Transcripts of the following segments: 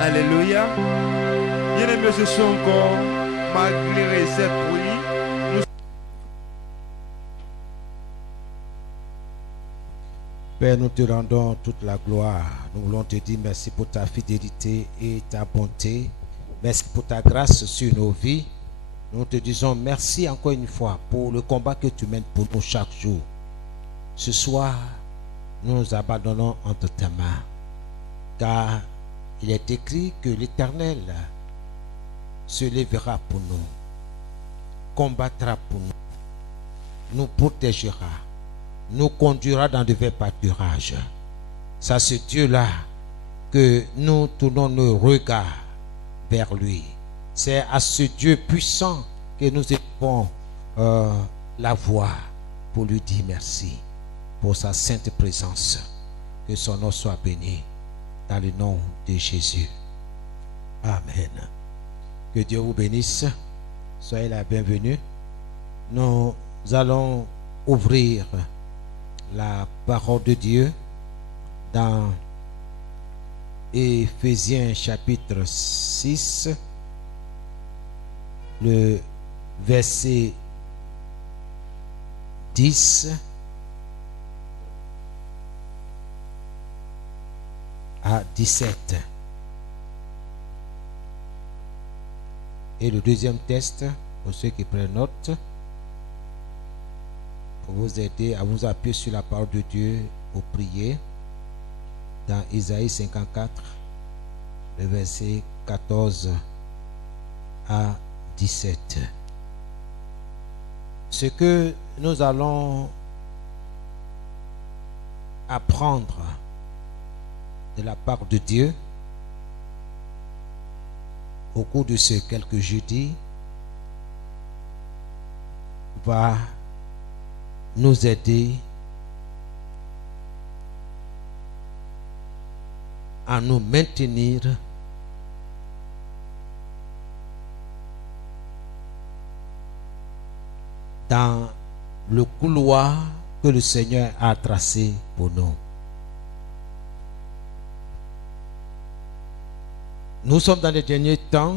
Alléluia. Bien-aimés, ce sont encore, malgré cette pluie, nous... Père, nous te rendons toute la gloire. Nous voulons te dire merci pour ta fidélité et ta bonté. Merci pour ta grâce sur nos vies. Nous te disons merci encore une fois pour le combat que tu mènes pour nous chaque jour. Ce soir, nous nous abandonnons entre tes mains. Car il est écrit que l'Éternel se lèvera pour nous, combattra pour nous, nous protégera, nous conduira dans de verts pâturages. C'est ce Dieu-là que nous tournons nos regards vers lui. C'est à ce Dieu puissant que nous élevons la voix pour lui dire merci pour sa sainte présence. Que son nom soit béni dans le nom de Jésus. Amen. Que Dieu vous bénisse. Soyez la bienvenue. Nous allons ouvrir la parole de Dieu dans Éphésiens chapitre 6, le verset 10 à 17. Et le deuxième test, pour ceux qui prennent note, pour vous aider à vous appuyer sur la parole de Dieu pour prier, dans Isaïe 54, le verset 14 à 17. Ce que nous allons apprendre de la part de Dieu au cours de ces quelques jeudis va nous aider à nous maintenir dans le couloir que le Seigneur a tracé pour nous. Nous sommes dans les derniers temps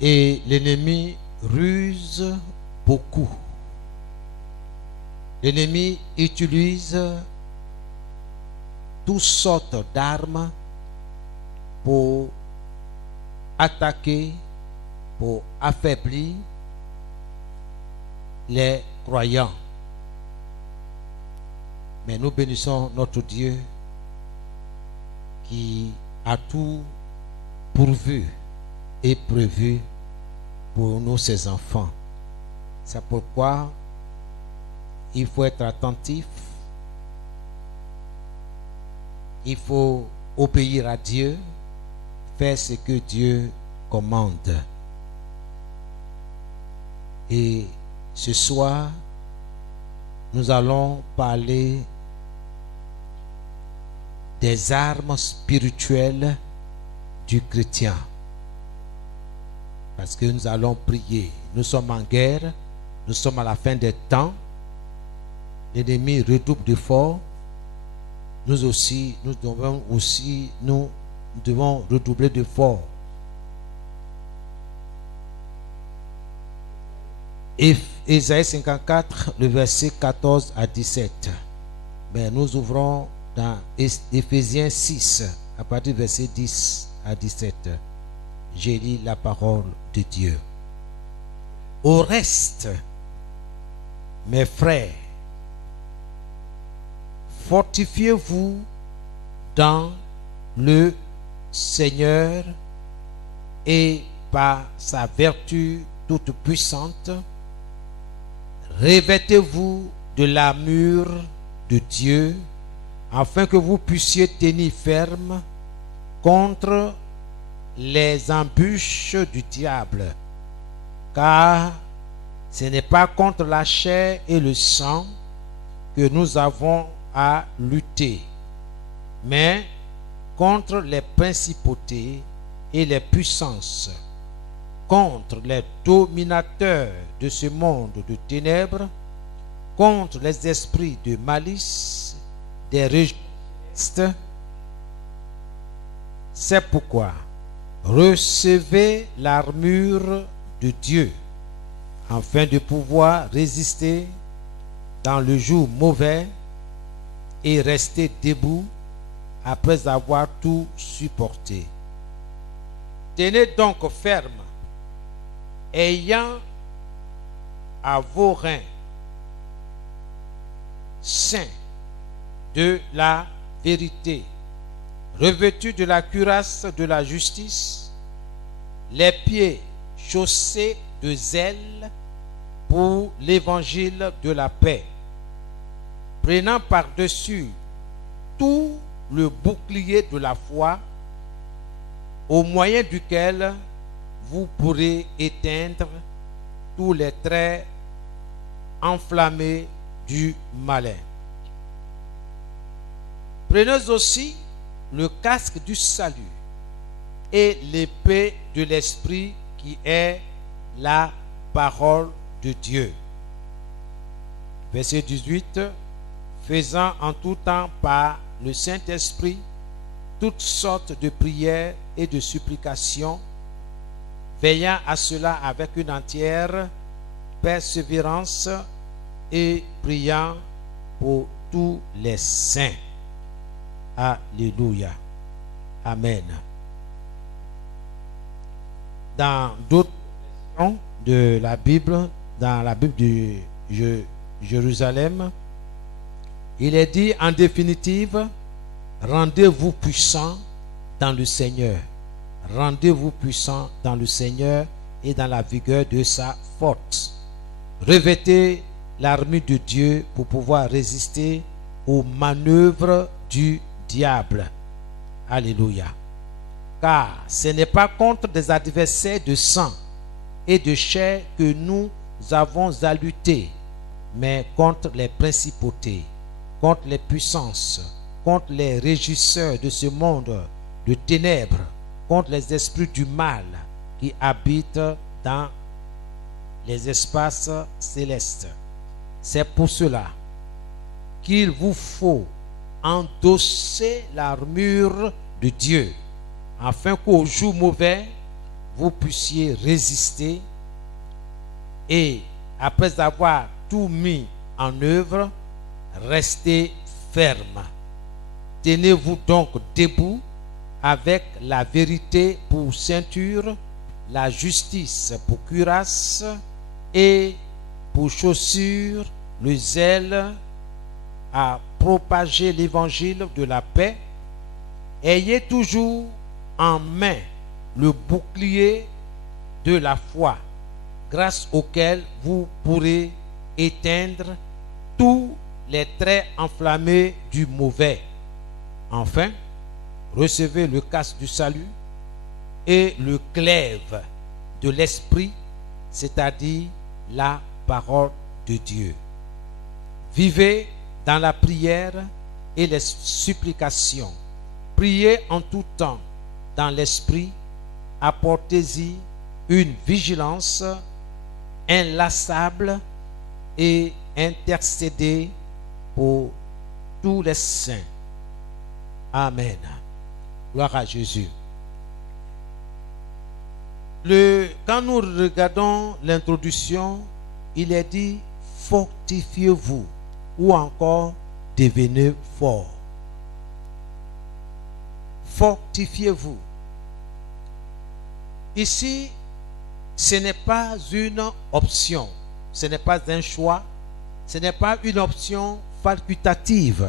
et l'ennemi ruse beaucoup. L'ennemi utilise toutes sortes d'armes pour attaquer, pour affaiblir les croyants. Mais nous bénissons notre Dieu qui a tout pourvu et prévu pour nous, ses enfants. C'est pourquoi il faut être attentif. Il faut obéir à Dieu, faire ce que Dieu commande. Et ce soir, nous allons parler des armes spirituelles du chrétien. Parce que nous allons prier. Nous sommes en guerre. Nous sommes à la fin des temps. L'ennemi redouble d'efforts. Nous devons redoubler d'efforts. Isaïe 54, le verset 14 à 17. Mais nous ouvrons dans Éphésiens 6, à partir du verset 10 à 17. J'ai lu la parole de Dieu. Au reste, mes frères, fortifiez-vous dans le Seigneur et par sa vertu toute puissante, revêtez-vous de l'armure de Dieu afin que vous puissiez tenir ferme contre les embûches du diable. Car ce n'est pas contre la chair et le sang que nous avons à lutter, mais contre les principautés et les puissances, contre les dominateurs de ce monde de ténèbres, contre les esprits de malice des régions C'est pourquoi recevez l'armure de Dieu afin de pouvoir résister dans le jour mauvais et rester debout après avoir tout supporté. Tenez donc ferme, ayant à vos reins saints de la vérité, revêtus de la cuirasse de la justice, les pieds chaussés de zèle pour l'évangile de la paix, prenant par-dessus tout le bouclier de la foi, au moyen duquel vous pourrez éteindre tous les traits enflammés du malin. Prenez aussi le casque du salut et l'épée de l'esprit qui est la parole de Dieu. Verset 18. Faisant en tout temps par le Saint-Esprit toutes sortes de prières et de supplications, veillant à cela avec une entière persévérance et priant pour tous les saints. Alléluia. Amen. Dans d'autres versions de la Bible, dans la Bible de Jérusalem, il est dit en définitive, rendez-vous puissants dans le Seigneur. Rendez-vous puissants dans le Seigneur et dans la vigueur de sa force. Revêtez l'armure de Dieu pour pouvoir résister aux manœuvres du diable. Alléluia. Car ce n'est pas contre des adversaires de sang et de chair que nous avons à lutter, mais contre les principautés, contre les puissances, contre les régisseurs de ce monde de ténèbres, contre les esprits du mal qui habitent dans les espaces célestes. C'est pour cela qu'il vous faut endosser l'armure de Dieu, afin qu'au jour mauvais, vous puissiez résister et, après avoir tout mis en œuvre, restez ferme. Tenez-vous donc debout avec la vérité pour ceinture, la justice pour cuirasse et pour chaussure, le zèle à propager l'évangile de la paix. Ayez toujours en main le bouclier de la foi, grâce auquel vous pourrez éteindre tous les traits enflammés du mauvais. Enfin, recevez le casque du salut et le glaive de l'esprit, c'est-à-dire la parole de Dieu. Vivez dans la prière et les supplications. Priez en tout temps dans l'esprit. Apportez-y une vigilance inlassable et intercédez pour tous les saints. Amen. Gloire à Jésus. Quand nous regardons l'introduction, il est dit fortifiez-vous ou encore devenez fort. Fortifiez-vous. Ici, ce n'est pas une option, ce n'est pas un choix, ce n'est pas une option facultative,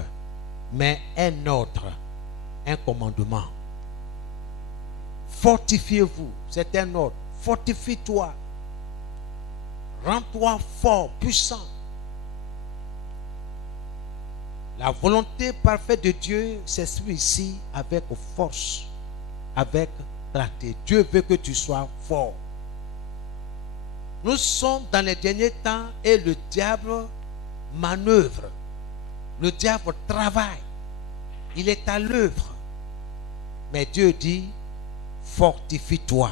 mais un ordre, un commandement. Fortifiez-vous, c'est un ordre. Fortifie-toi. Rends-toi fort, puissant. La volonté parfaite de Dieu s'exprime ici avec force, avec clarté. Dieu veut que tu sois fort. Nous sommes dans les derniers temps et le diable manœuvre. Le diable travaille. Il est à l'œuvre. Mais Dieu dit, fortifie-toi.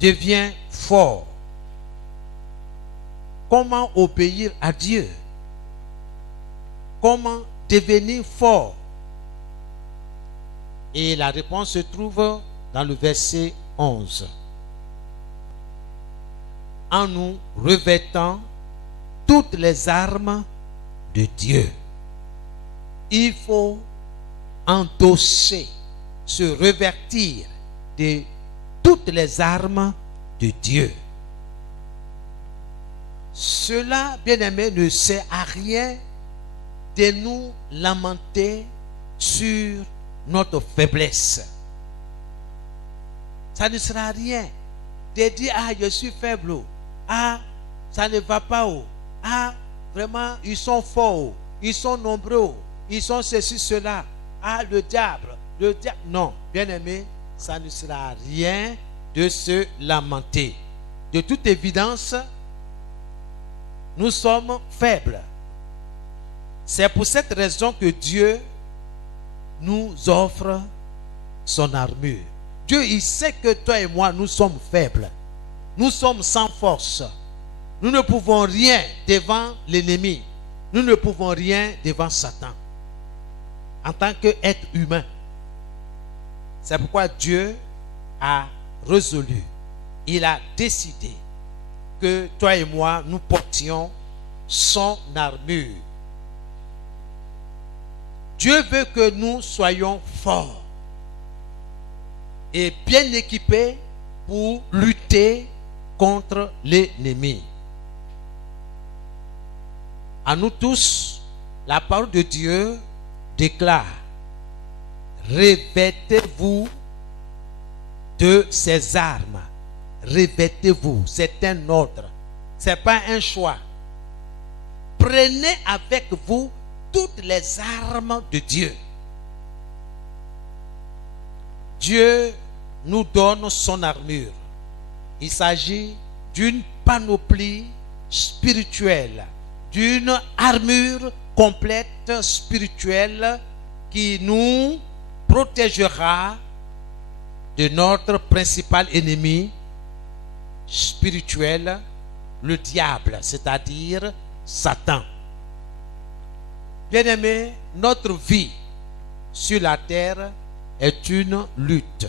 Deviens fort. Comment obéir à Dieu? Comment devenir fort? Et la réponse se trouve dans le verset 11. En nous revêtant toutes les armes de Dieu. Il faut endosser, se revêtir de toutes les armes de Dieu. Cela, bien-aimé, ne sert à rien de nous lamenter sur notre faiblesse. Ça ne sert à rien de dire, ah, je suis faible, ah, ça ne va pas, ah, vraiment, ils sont forts, ils sont nombreux, ils sont ceci, cela, ah, le diable. Non, bien-aimé, ça ne sert à rien de se lamenter. De toute évidence, nous sommes faibles. C'est pour cette raison que Dieu nous offre son armure. Dieu, il sait que toi et moi, nous sommes faibles. Nous sommes sans force. Nous ne pouvons rien devant l'ennemi. Nous ne pouvons rien devant Satan. En tant qu'être humain. C'est pourquoi Dieu a résolu. Il a décidé que toi et moi, nous portions son armure. Dieu veut que nous soyons forts et bien équipés pour lutter contre l'ennemi. À nous tous, la parole de Dieu déclare: revêtez-vous de ces armes. Revêtez-vous, c'est un ordre, c'est pas un choix. Prenez avec vous toutes les armes de Dieu. Dieu nous donne son armure. Il s'agit d'une panoplie spirituelle, d'une armure complète spirituelle qui nous protégera de notre principal ennemi spirituel, le diable, c'est-à-dire Satan. Bien-aimés, notre vie sur la terre est une lutte,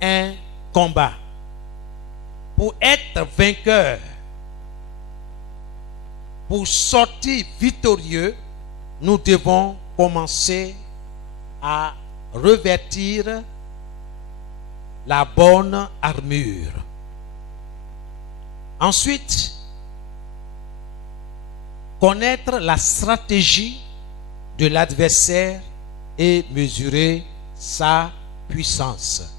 un combat. Pour être vainqueur, pour sortir victorieux, nous devons commencer à revêtir la bonne armure. Ensuite, connaître la stratégie de l'adversaire et mesurer sa puissance.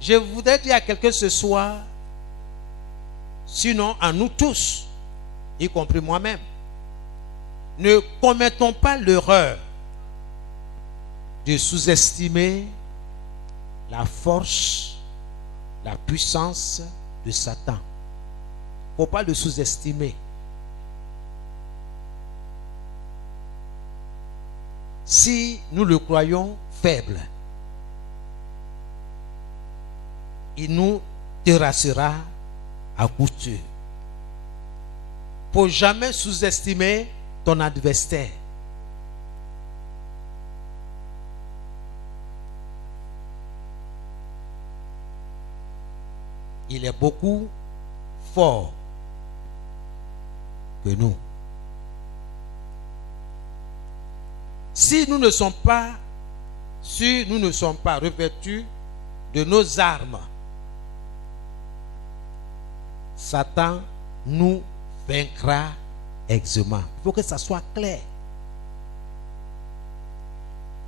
Je voudrais dire à quelqu'un ce soir, sinon à nous tous, y compris moi-même, ne commettons pas l'erreur de sous-estimer la force, la puissance de Satan. Il ne faut pas le sous-estimer. Si nous le croyons faible, il nous terrassera à coup sûr. Il ne faut jamais sous-estimer ton adversaire. Il est beaucoup fort que nous. Si nous ne sommes pas revêtus de nos armes, Satan nous vaincra aisément. Il faut que ça soit clair.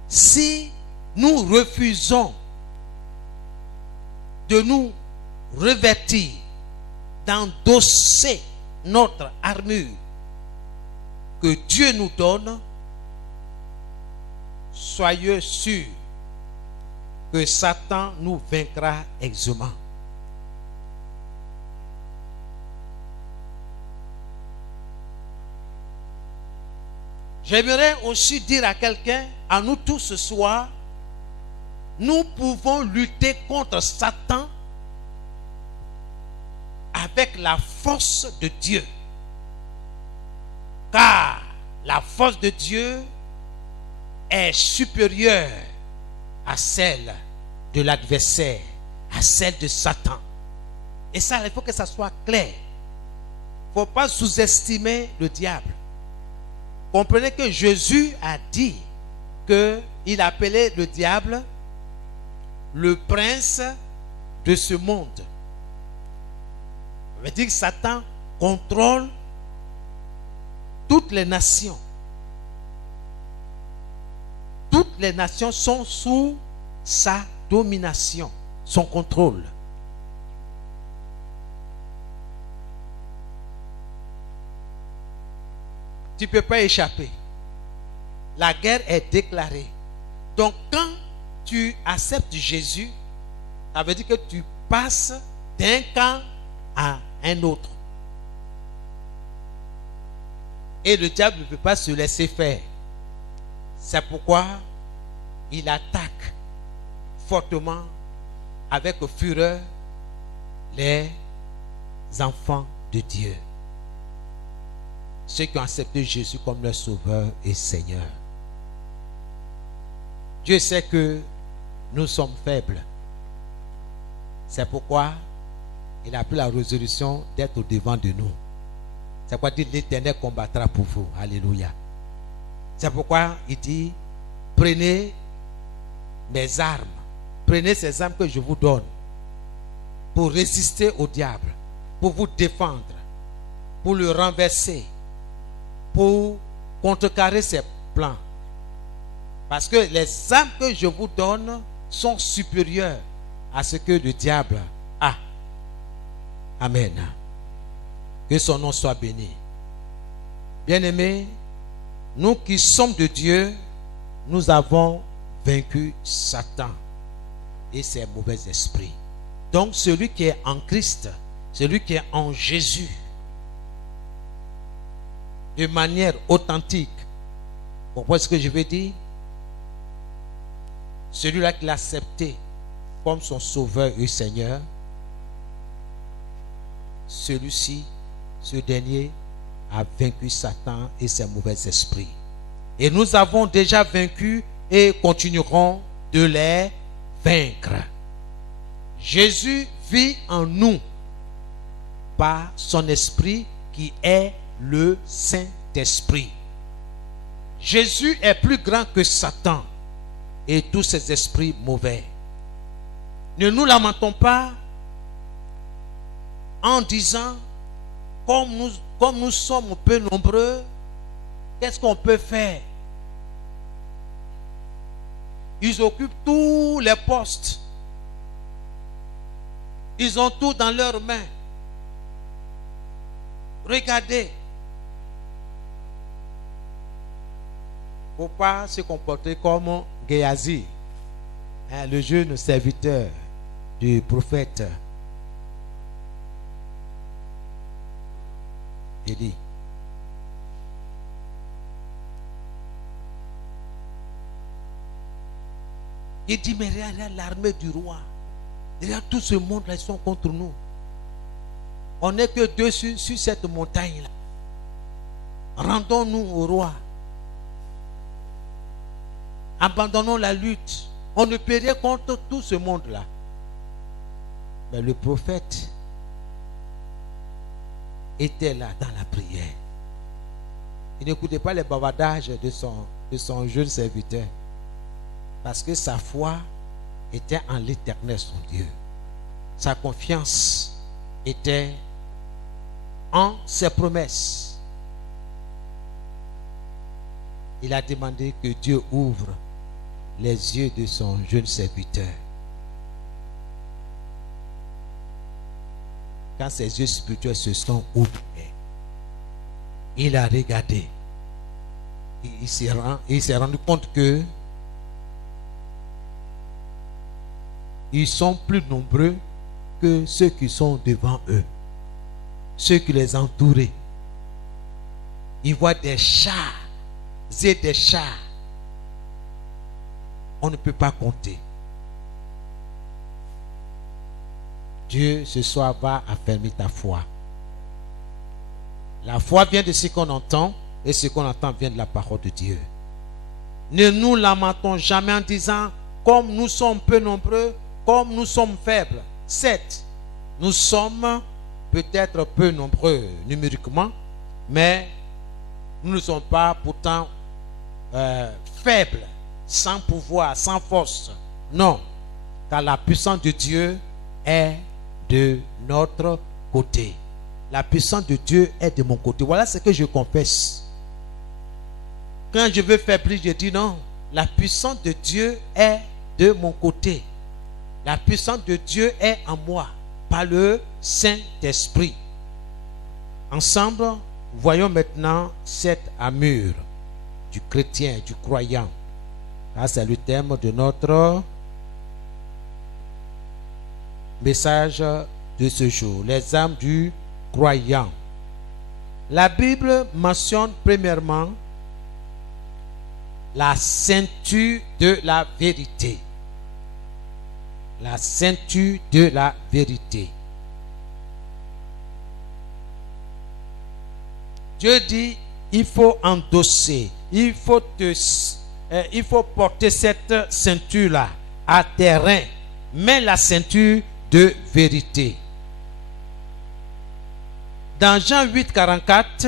Si nous refusons de nous revêtir, d'endosser notre armure que Dieu nous donne, soyez sûrs que Satan nous vaincra aisément. J'aimerais aussi dire à quelqu'un, à nous tous ce soir, nous pouvons lutter contre Satan avec la force de Dieu. Car la force de Dieu est supérieure à celle de l'adversaire, à celle de Satan. Et ça, il faut que ça soit clair. Il ne faut pas sous-estimer le diable. Comprenez que Jésus a dit qu'il appelait le diable le prince de ce monde. Ça veut dire que Satan contrôle toutes les nations. Toutes les nations sont sous sa domination, son contrôle. Tu ne peux pas échapper. La guerre est déclarée. Donc quand tu acceptes Jésus, ça veut dire que tu passes d'un camp à un autre. Et le diable ne peut pas se laisser faire. C'est pourquoi il attaque fortement, avec fureur, les enfants de Dieu. Ceux qui ont accepté Jésus comme leur sauveur et Seigneur. Dieu sait que nous sommes faibles. C'est pourquoi il a pris la résolution d'être au devant de nous. C'est pourquoi il dit l'Éternel combattra pour vous. Alléluia. C'est pourquoi il dit prenez mes armes. Prenez ces armes que je vous donne pour résister au diable, pour vous défendre, pour le renverser, pour contrecarrer ses plans. Parce que les armes que je vous donne sont supérieures à ce que le diable a. Amen. Que son nom soit béni. Bien-aimés, nous qui sommes de Dieu, nous avons vaincu Satan et ses mauvais esprits. Donc celui qui est en Christ, celui qui est en Jésus, de manière authentique, vous comprenez ce que je veux dire? Celui-là qui l'a accepté comme son sauveur et Seigneur, celui-ci, ce dernier, a vaincu Satan et ses mauvais esprits. Et nous avons déjà vaincu et continuerons de les vaincre. Jésus vit en nous par son esprit qui est le Saint-Esprit. Jésus est plus grand que Satan et tous ces esprits mauvais. Ne nous lamentons pas en disant, comme nous sommes peu nombreux, qu'est-ce qu'on peut faire? Ils occupent tous les postes. Ils ont tout dans leurs mains. Regardez. Il ne faut pas se comporter comme Géasi, le jeune serviteur du prophète Élie. Il dit, mais regarde l'armée du roi. Regarde tout ce monde-là, ils sont contre nous. On n'est que deux sur cette montagne-là. Rendons-nous au roi. Abandonnons la lutte. On ne peut rien contre tout ce monde-là. Mais le prophète était là dans la prière. Il n'écoutait pas les bavardages de son jeune serviteur. Parce que sa foi était en l'Éternel, son Dieu. Sa confiance était en ses promesses. Il a demandé que Dieu ouvre les yeux de son jeune serviteur. Quand ses yeux spirituels se sont ouverts, il a regardé. Il s'est rendu compte que ils sont plus nombreux que ceux qui sont devant eux, ceux qui les entouraient. Ils voient des chars et des chars. On ne peut pas compter. Dieu ce soir va affermir ta foi. La foi vient de ce qu'on entend et ce qu'on entend vient de la parole de Dieu. Ne nous lamentons jamais en disant, comme nous sommes peu nombreux, comme nous sommes faibles. 7. Nous sommes peut-être peu nombreux numériquement, mais nous ne sommes pas pourtant faibles, sans pouvoir, sans force. Non, car la puissance de Dieu est de notre côté. La puissance de Dieu est de mon côté. Voilà ce que je confesse. Quand je veux faiblir, je dis non. La puissance de Dieu est de mon côté. La puissance de Dieu est en moi par le Saint-Esprit. Ensemble, voyons maintenant cette armure du chrétien, du croyant. Là, c'est le thème de notre message de ce jour. Les armes du croyant. La Bible mentionne premièrement la ceinture de la vérité. La ceinture de la vérité. Dieu dit, il faut endosser, il faut porter cette ceinture-là à tes reins, mais la ceinture de vérité. Dans Jean 8, 44,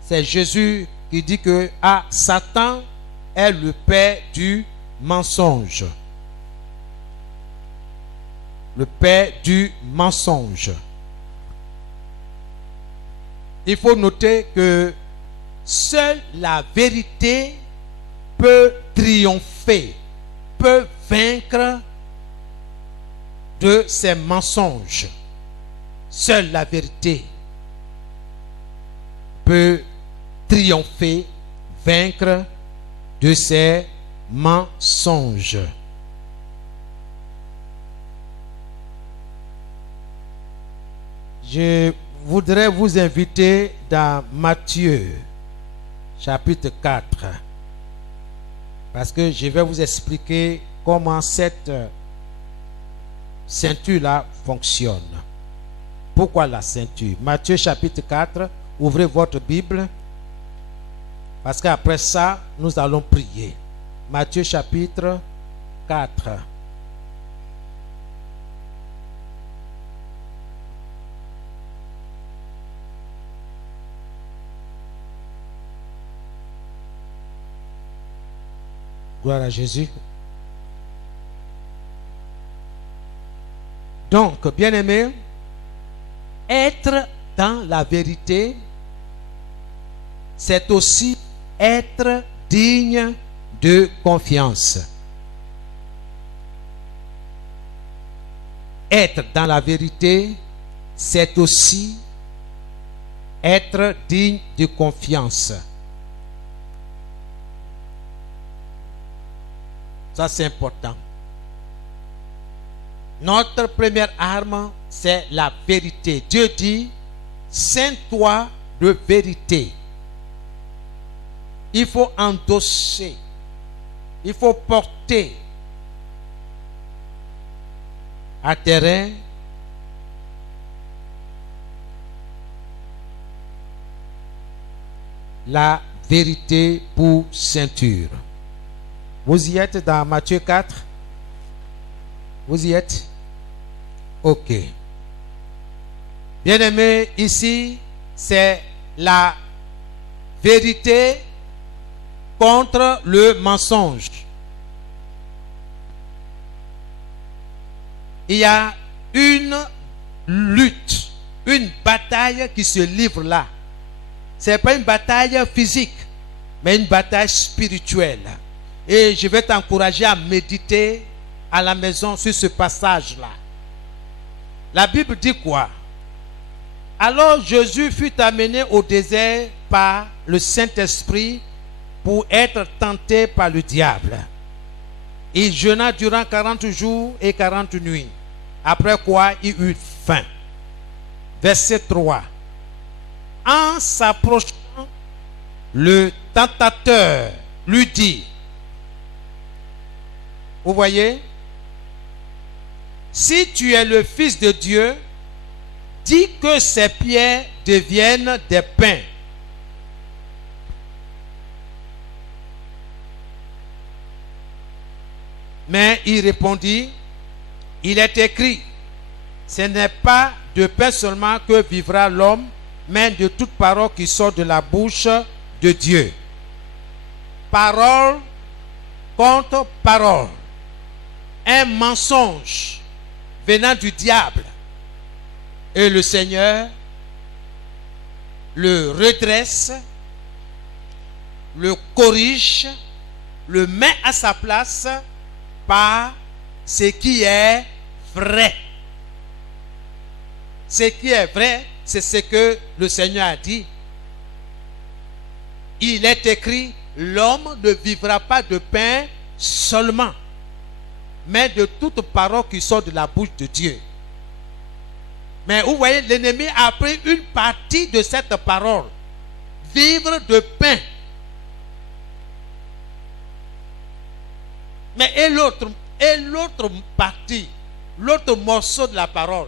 c'est Jésus qui dit que Satan est le père du mensonge. Le père du mensonge. Il faut noter que seule la vérité peut triompher, peut vaincre de ces mensonges. Seule la vérité peut triompher, vaincre de ces mensonges. Je voudrais vous inviter dans Matthieu, chapitre 4, parce que je vais vous expliquer comment cette ceinture-là fonctionne. Pourquoi la ceinture? Matthieu, chapitre 4, ouvrez votre Bible, parce qu'après ça, nous allons prier. Matthieu, chapitre 4. Gloire à Jésus. Donc, bien-aimés, être dans la vérité, c'est aussi être digne de confiance. Être dans la vérité, c'est aussi être digne de confiance. Ça, c'est important. Notre première arme, c'est la vérité. Dieu dit, ceins-toi de vérité. Il faut endosser. Il faut porter à terrain la vérité pour ceinture. Vous y êtes dans Matthieu 4? Vous y êtes? Ok. Bien-aimés, ici, c'est la vérité contre le mensonge. Il y a une lutte, une bataille qui se livre là. Ce n'est pas une bataille physique, mais une bataille spirituelle. Et je vais t'encourager à méditer à la maison sur ce passage-là. La Bible dit quoi? Alors Jésus fut amené au désert par le Saint-Esprit pour être tenté par le diable. Il jeûna durant 40 jours et 40 nuits. Après quoi, il eut faim. Verset 3. En s'approchant, le tentateur lui dit, vous voyez, si tu es le Fils de Dieu, dis que ces pierres deviennent des pains. Mais il répondit, il est écrit, ce n'est pas de pain seulement que vivra l'homme, mais de toute parole qui sort de la bouche de Dieu. Parole contre parole. Un mensonge venant du diable. Et le Seigneur le redresse, le corrige, le met à sa place par ce qui est vrai. Ce qui est vrai, c'est ce que le Seigneur a dit. Il est écrit, l'homme ne vivra pas de pain seulement, mais de toute parole qui sort de la bouche de Dieu. Mais vous voyez, l'ennemi a pris une partie de cette parole. Vivre de pain. Mais et l'autre partie, l'autre morceau de la parole,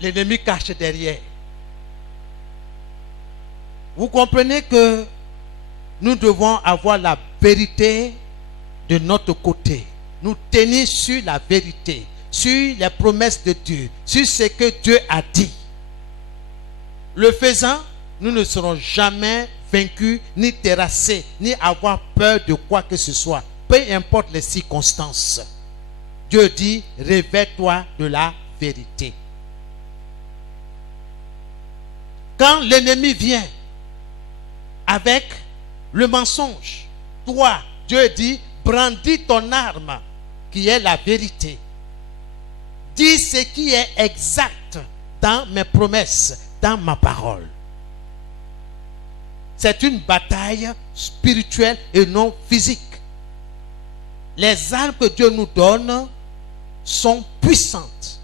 l'ennemi cache derrière. Vous comprenez que nous devons avoir la vérité de notre côté. Nous tenir sur la vérité, sur les promesses de Dieu, sur ce que Dieu a dit. Le faisant, nous ne serons jamais vaincus, ni terrassés, ni avoir peur de quoi que ce soit. Peu importe les circonstances. Dieu dit, révèle-toi de la vérité. Quand l'ennemi vient avec le mensonge, toi, Dieu dit, brandis ton arme, qui est la vérité. Dis ce qui est exact dans mes promesses, dans ma parole. C'est une bataille spirituelle et non physique. Les armes que Dieu nous donne sont puissantes.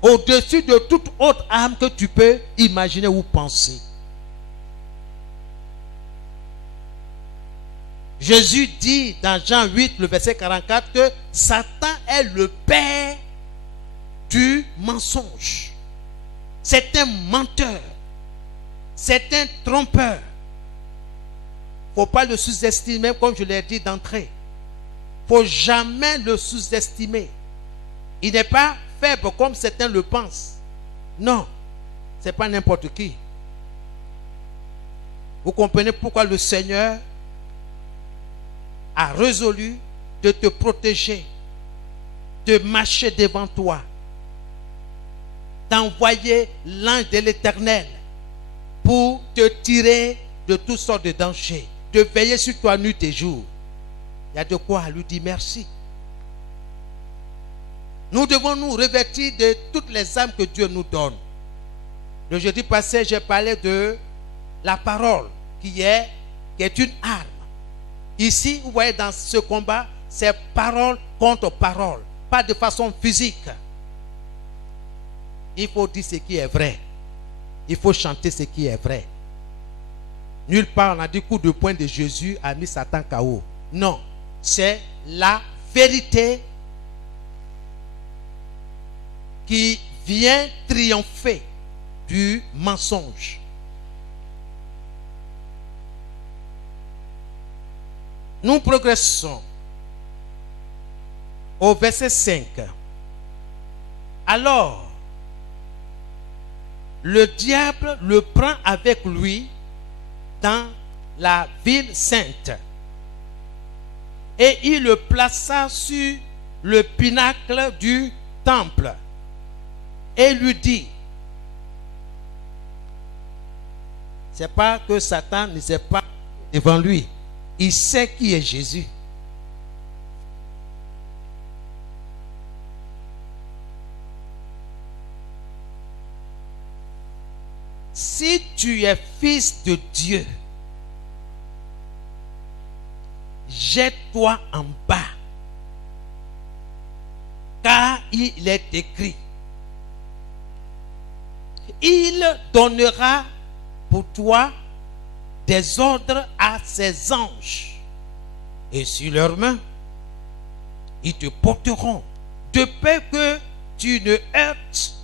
Au-dessus de toute autre arme que tu peux imaginer ou penser. Jésus dit dans Jean 8, le verset 44, que Satan est le père du mensonge. C'est un menteur. C'est un trompeur. Il ne faut pas le sous-estimer, comme je l'ai dit d'entrée. Il ne faut jamais le sous-estimer. Il n'est pas faible comme certains le pensent. Non, ce n'est pas n'importe qui. Vous comprenez pourquoi le Seigneur a résolu de te protéger, de marcher devant toi, d'envoyer l'ange de l'Éternel pour te tirer de toutes sortes de dangers, de veiller sur toi nuit et jour. Il y a de quoi lui dire merci. Nous devons nous revêtir de toutes les armes que Dieu nous donne. Le jeudi passé, j'ai parlé de la parole qui est une arme. Ici, vous voyez, dans ce combat, c'est parole contre parole, pas de façon physique. Il faut dire ce qui est vrai. Il faut chanter ce qui est vrai. Nulle part on a dit coup de poing de Jésus a mis Satan KO. Non, c'est la vérité qui vient triompher du mensonge. Nous progressons au verset 5. Alors, le diable le prend avec lui dans la ville sainte et il le plaça sur le pinacle du temple et lui dit, c'est pas que Satan ne sait pas devant lui, il sait qui est Jésus. Si tu es fils de Dieu, jette-toi en bas, car il est écrit, il donnera pour toi des ordres à ses anges, et sur leurs mains, ils te porteront, de peur que tu ne heurtes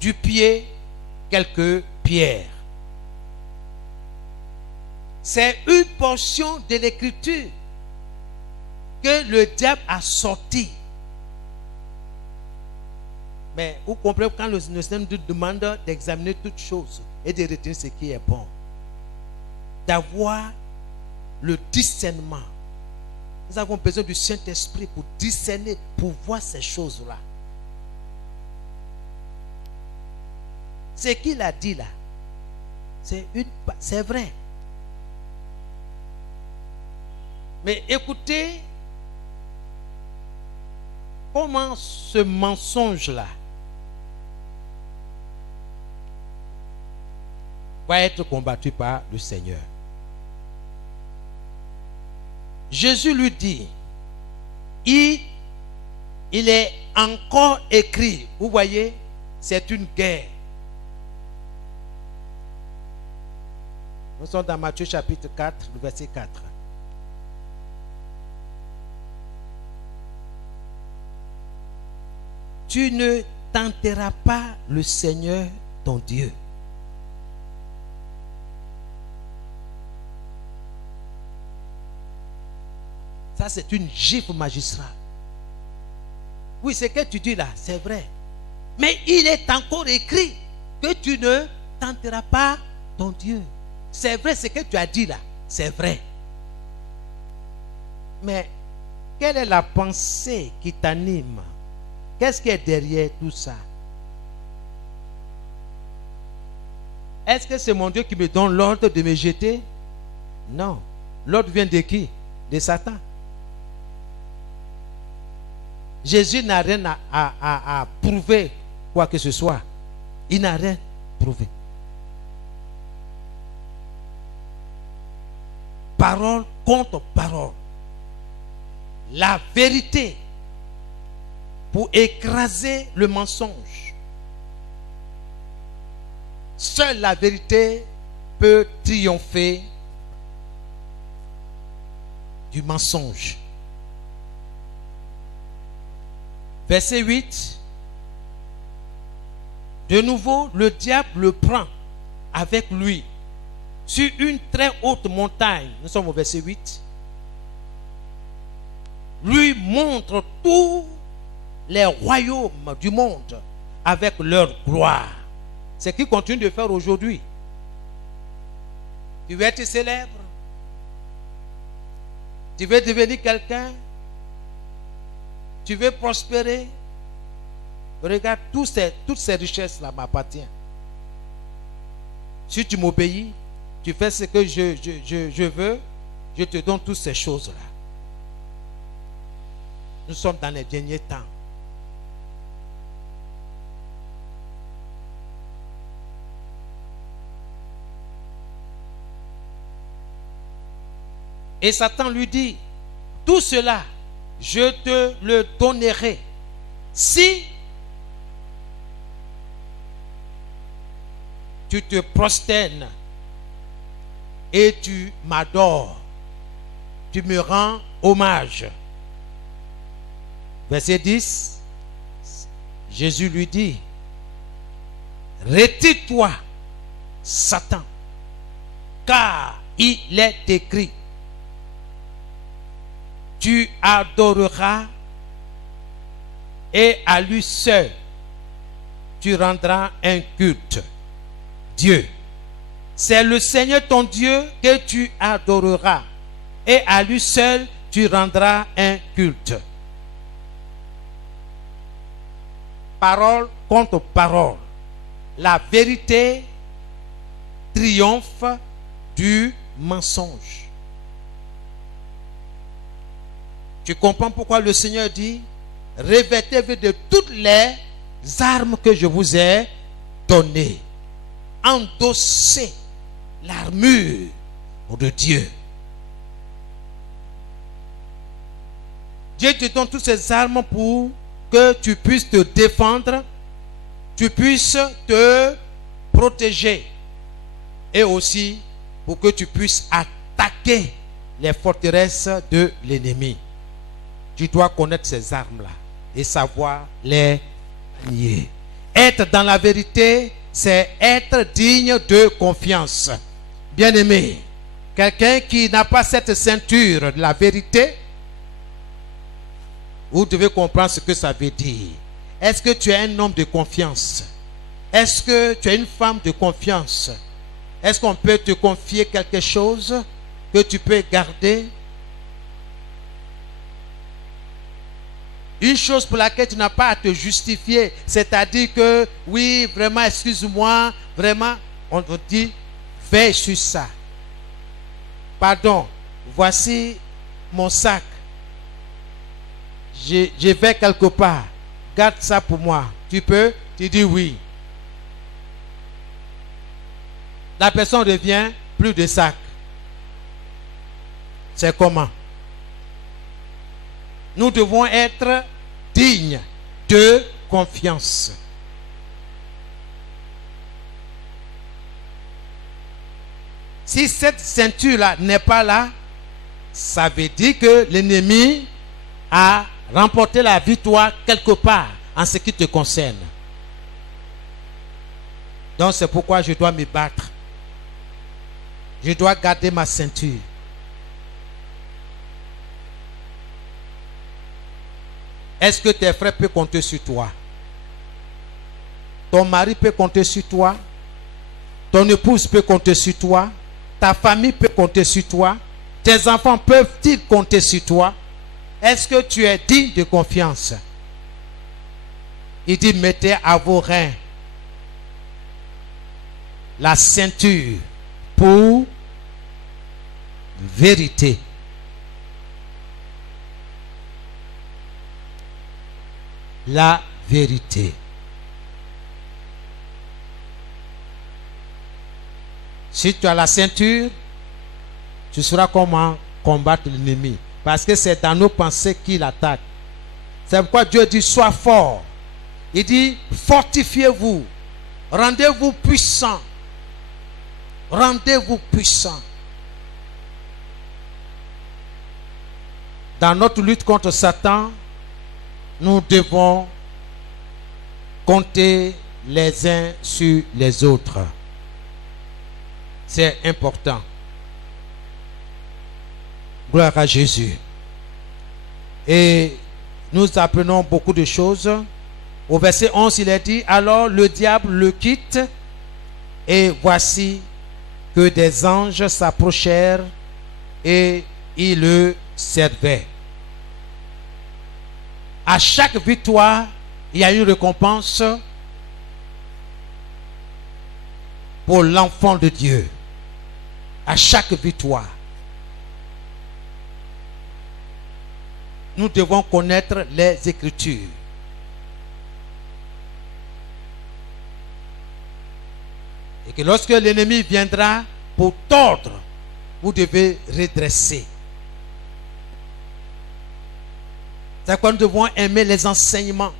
du pied quelques pierres. C'est une portion de l'écriture que le diable a sorti. Mais vous comprenez, quand le Seigneur nous demande d'examiner toutes choses et de retenir ce qui est bon, d'avoir le discernement. Nous avons besoin du Saint-Esprit pour discerner, pour voir ces choses-là. Ce qu'il a dit là, c'est vrai. Mais écoutez, comment ce mensonge-là va être combattu par le Seigneur. Jésus lui dit, il est encore écrit. Vous voyez, c'est une guerre. Nous sommes dans Matthieu chapitre 4, le verset 4. Tu ne tenteras pas le Seigneur ton Dieu. Ça, c'est une gifle magistrale. Oui, ce que tu dis là, c'est vrai. Mais il est encore écrit que tu ne tenteras pas ton Dieu. C'est vrai, ce que tu as dit là, c'est vrai. Mais quelle est la pensée qui t'anime? Qu'est-ce qui est derrière tout ça? Est-ce que c'est mon Dieu qui me donne l'ordre de me jeter? Non. L'ordre vient de qui? De Satan. Jésus n'a rien à prouver quoi que ce soit. Il n'a rien prouvé. Parole contre parole. La vérité pour écraser le mensonge. Seule la vérité peut triompher du mensonge. Verset 8. De nouveau, le diable le prend avec lui sur une très haute montagne. Nous sommes au verset 8. Lui montre tous les royaumes du monde avec leur gloire. C'est ce qu'il continue de faire aujourd'hui. Tu veux être célèbre? Tu veux devenir quelqu'un? Tu veux prospérer? Regarde, toutes ces richesses-là m'appartiennent. Si tu m'obéis, tu fais ce que je veux, je te donne toutes ces choses-là. Nous sommes dans les derniers temps. Et Satan lui dit, tout cela, je te le donnerai si tu te prosternes et tu m'adores, tu me rends hommage. Verset 10, Jésus lui dit, retire-toi, Satan, car il est écrit, tu adoreras et à lui seul tu rendras un culte. Dieu. C'est le Seigneur ton Dieu que tu adoreras et à lui seul tu rendras un culte. Parole contre parole. La vérité triomphe du mensonge. Tu comprends pourquoi le Seigneur dit, revêtez-vous de toutes les armes que je vous ai données. Endossez l'armure de Dieu. Dieu te donne toutes ces armes pour que tu puisses te défendre, tu puisses te protéger et aussi pour que tu puisses attaquer les forteresses de l'ennemi. Tu dois connaître ces armes-là et savoir les manier. Être dans la vérité, c'est être digne de confiance. Bien-aimé, Quelqu'un qui n'a pas cette ceinture de la vérité, vous devez comprendre ce que ça veut dire. Est-ce que tu es un homme de confiance? Est-ce que tu es une femme de confiance? Est-ce qu'on peut te confier quelque chose que tu peux garder? Une chose pour laquelle tu n'as pas à te justifier, c'est-à-dire que, oui, vraiment, excuse-moi, vraiment, on te dit, veille sur ça. Pardon, voici mon sac. Je vais quelque part. Garde ça pour moi. Tu peux? Tu dis oui. La personne revient, plus de sac. C'est comment? Nous devons être dignes de confiance. Si cette ceinture-là n'est pas là, ça veut dire que l'ennemi a remporté la victoire quelque part en ce qui te concerne. Donc c'est pourquoi je dois me battre. Je dois garder ma ceinture. Est-ce que tes frères peuvent compter sur toi? Ton mari peut compter sur toi? Ton épouse peut compter sur toi? Ta famille peut compter sur toi? Tes enfants peuvent-ils compter sur toi? Est-ce que tu es digne de confiance? Il dit, mettez à vos reins la ceinture pour vérité. La vérité. Si tu as la ceinture, tu sauras comment combattre l'ennemi. Parce que c'est dans nos pensées qu'il attaque. C'est pourquoi Dieu dit, sois fort. Il dit, fortifiez-vous. Rendez-vous puissants. Rendez-vous puissants. Dans notre lutte contre Satan, nous devons compter les uns sur les autres. C'est important. Gloire à Jésus. Et nous apprenons beaucoup de choses. Au verset 11, il est dit, alors le diable le quitte, et voici que des anges s'approchèrent et ils le servaient. À chaque victoire, il y a une récompense pour l'enfant de Dieu. À chaque victoire. Nous devons connaître les Écritures. Et que lorsque l'ennemi viendra pour tordre, vous devez redresser. C'est pourquoi nous devons aimer les enseignements,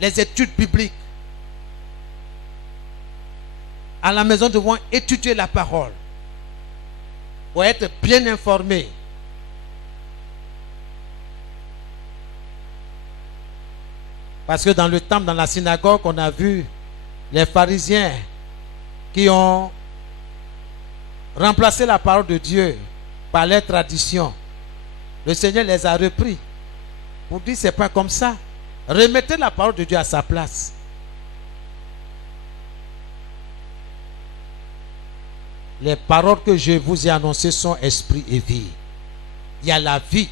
les études bibliques. À la maison, nous devons étudier la parole pour être bien informés. Parce que dans le temple, dans la synagogue, on a vu les pharisiens qui ont remplacé la parole de Dieu par les traditions. Le Seigneur les a repris pour dire, c'est pas comme ça. Remettez la parole de Dieu à sa place. Les paroles que je vous ai annoncées sont esprit et vie. Il y a la vie.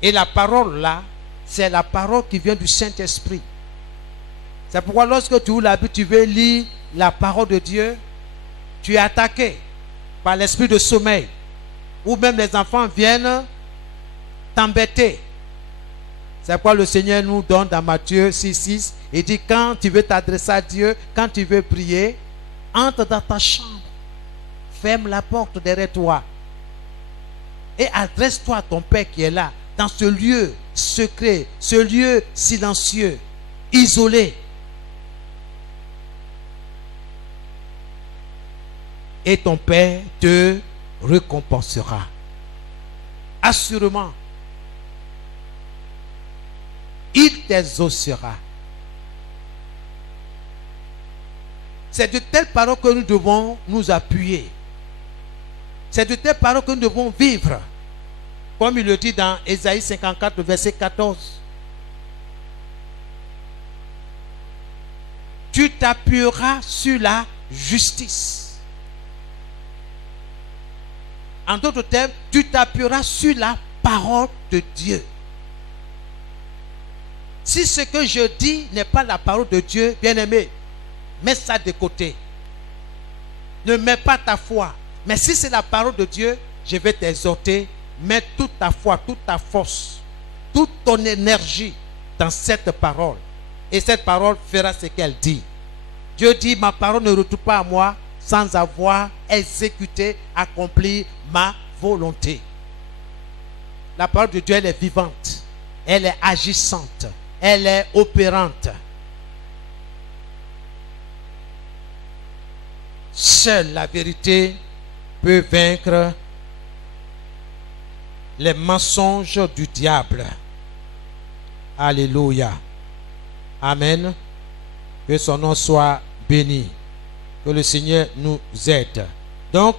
Et la parole là, c'est la parole qui vient du Saint-Esprit. C'est pourquoi lorsque tu ouvres la Bible, tu veux lire la parole de Dieu, tu es attaqué par l'esprit de sommeil. Ou même les enfants viennent t'embêter. C'est pourquoi le Seigneur nous donne dans Matthieu 6,6, il dit, quand tu veux t'adresser à Dieu, quand tu veux prier, entre dans ta chambre. Ferme la porte derrière toi. Et adresse-toi à ton Père qui est là, dans ce lieu secret, ce lieu silencieux, isolé. Et ton Père te récompensera. Assurément. Il t'exaucera. C'est de telles paroles que nous devons nous appuyer. C'est de telles paroles que nous devons vivre. Comme il le dit dans Ésaïe 54, verset 14. Tu t'appuieras sur la justice. En d'autres termes, tu t'appuieras sur la parole de Dieu. Si ce que je dis n'est pas la parole de Dieu, bien-aimé, mets ça de côté. Ne mets pas ta foi. Mais si c'est la parole de Dieu, je vais t'exhorter. Mets toute ta foi, toute ta force, toute ton énergie dans cette parole. Et cette parole fera ce qu'elle dit. Dieu dit, ma parole ne retourne pas à moi sans avoir exécuté, accompli ma volonté. La parole de Dieu, elle est vivante. Elle est agissante. Elle est opérante. Seule la vérité peut vaincre les mensonges du diable. Alléluia. Amen. Que son nom soit béni. Que le Seigneur nous aide. Donc,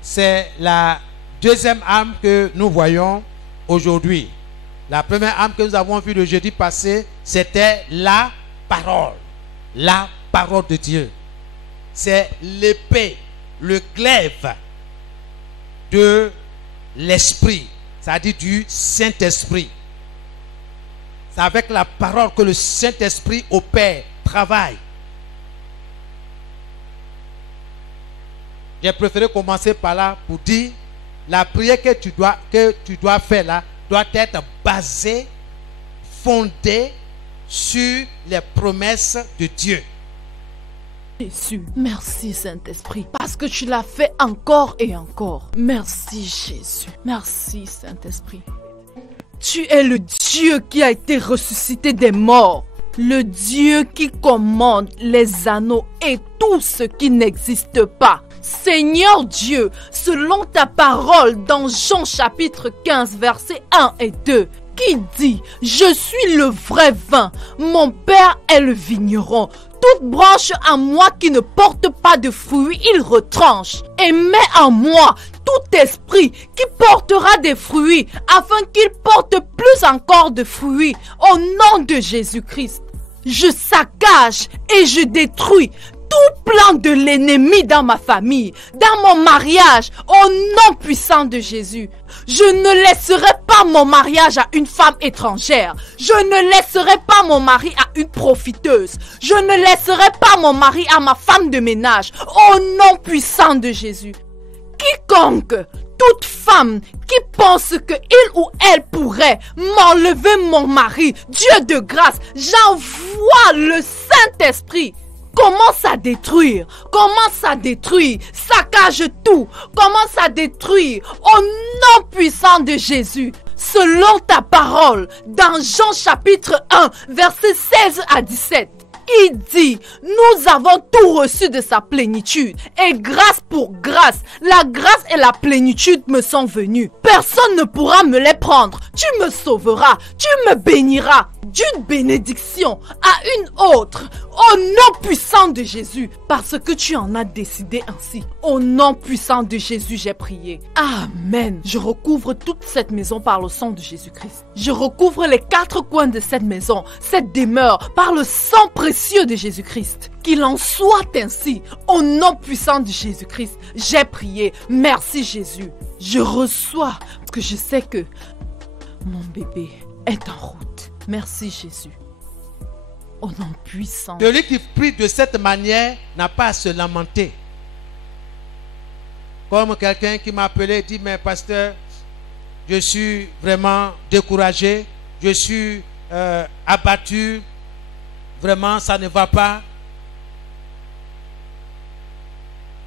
c'est la deuxième arme que nous voyons aujourd'hui. La première arme que nous avons vue le jeudi passé, c'était la parole. La parole de Dieu. C'est l'épée, le glaive de l'esprit. C'est-à-dire du Saint-Esprit. C'est avec la parole que le Saint-Esprit opère, travaille. J'ai préféré commencer par là pour dire la prière que tu dois faire là doit être basée, fondée sur les promesses de Dieu. Jésus, merci Saint-Esprit, parce que tu l'as fait encore et encore. Merci Jésus, merci Saint-Esprit. Tu es le Dieu qui a été ressuscité des morts, le Dieu qui commande les anneaux et tout ce qui n'existe pas. Seigneur Dieu, selon ta parole dans Jean chapitre 15 versets 1 et 2, qui dit « Je suis le vrai vin, mon Père est le vigneron. Toute branche en moi qui ne porte pas de fruits, il retranche. Et met en moi tout esprit qui portera des fruits, afin qu'il porte plus encore de fruits, au nom de Jésus-Christ. Je saccage et je détruis tout plan de l'ennemi dans ma famille, dans mon mariage, au nom puissant de Jésus. Je ne laisserai pas mon mariage à une femme étrangère. Je ne laisserai pas mon mari à une profiteuse. Je ne laisserai pas mon mari à ma femme de ménage, au nom puissant de Jésus. Quiconque, toute femme qui pense que il ou elle pourrait m'enlever mon mari, Dieu de grâce, j'envoie le Saint-Esprit. Commence à détruire, saccage tout, commence à détruire au nom puissant de Jésus. Selon ta parole, dans Jean chapitre 1, versets 16 à 17, il dit, nous avons tout reçu de sa plénitude, et grâce pour grâce, la grâce et la plénitude me sont venues. Personne ne pourra me les prendre. Tu me sauveras, tu me béniras d'une bénédiction à une autre, au nom puissant de Jésus, parce que tu en as décidé ainsi. Au nom puissant de Jésus, j'ai prié. Amen. Je recouvre toute cette maison par le sang de Jésus-Christ. Je recouvre les quatre coins de cette maison, cette demeure, par le sang précieux de Jésus-Christ. Qu'il en soit ainsi, au nom puissant de Jésus-Christ, j'ai prié. Merci Jésus. Je reçois, parce que je sais que mon bébé est en route. Merci Jésus. Au nom puissant. Celui qui prie de cette manière n'a pas à se lamenter. Comme quelqu'un qui m'a appelé et dit, mais pasteur, je suis vraiment découragé, je suis abattu, vraiment ça ne va pas.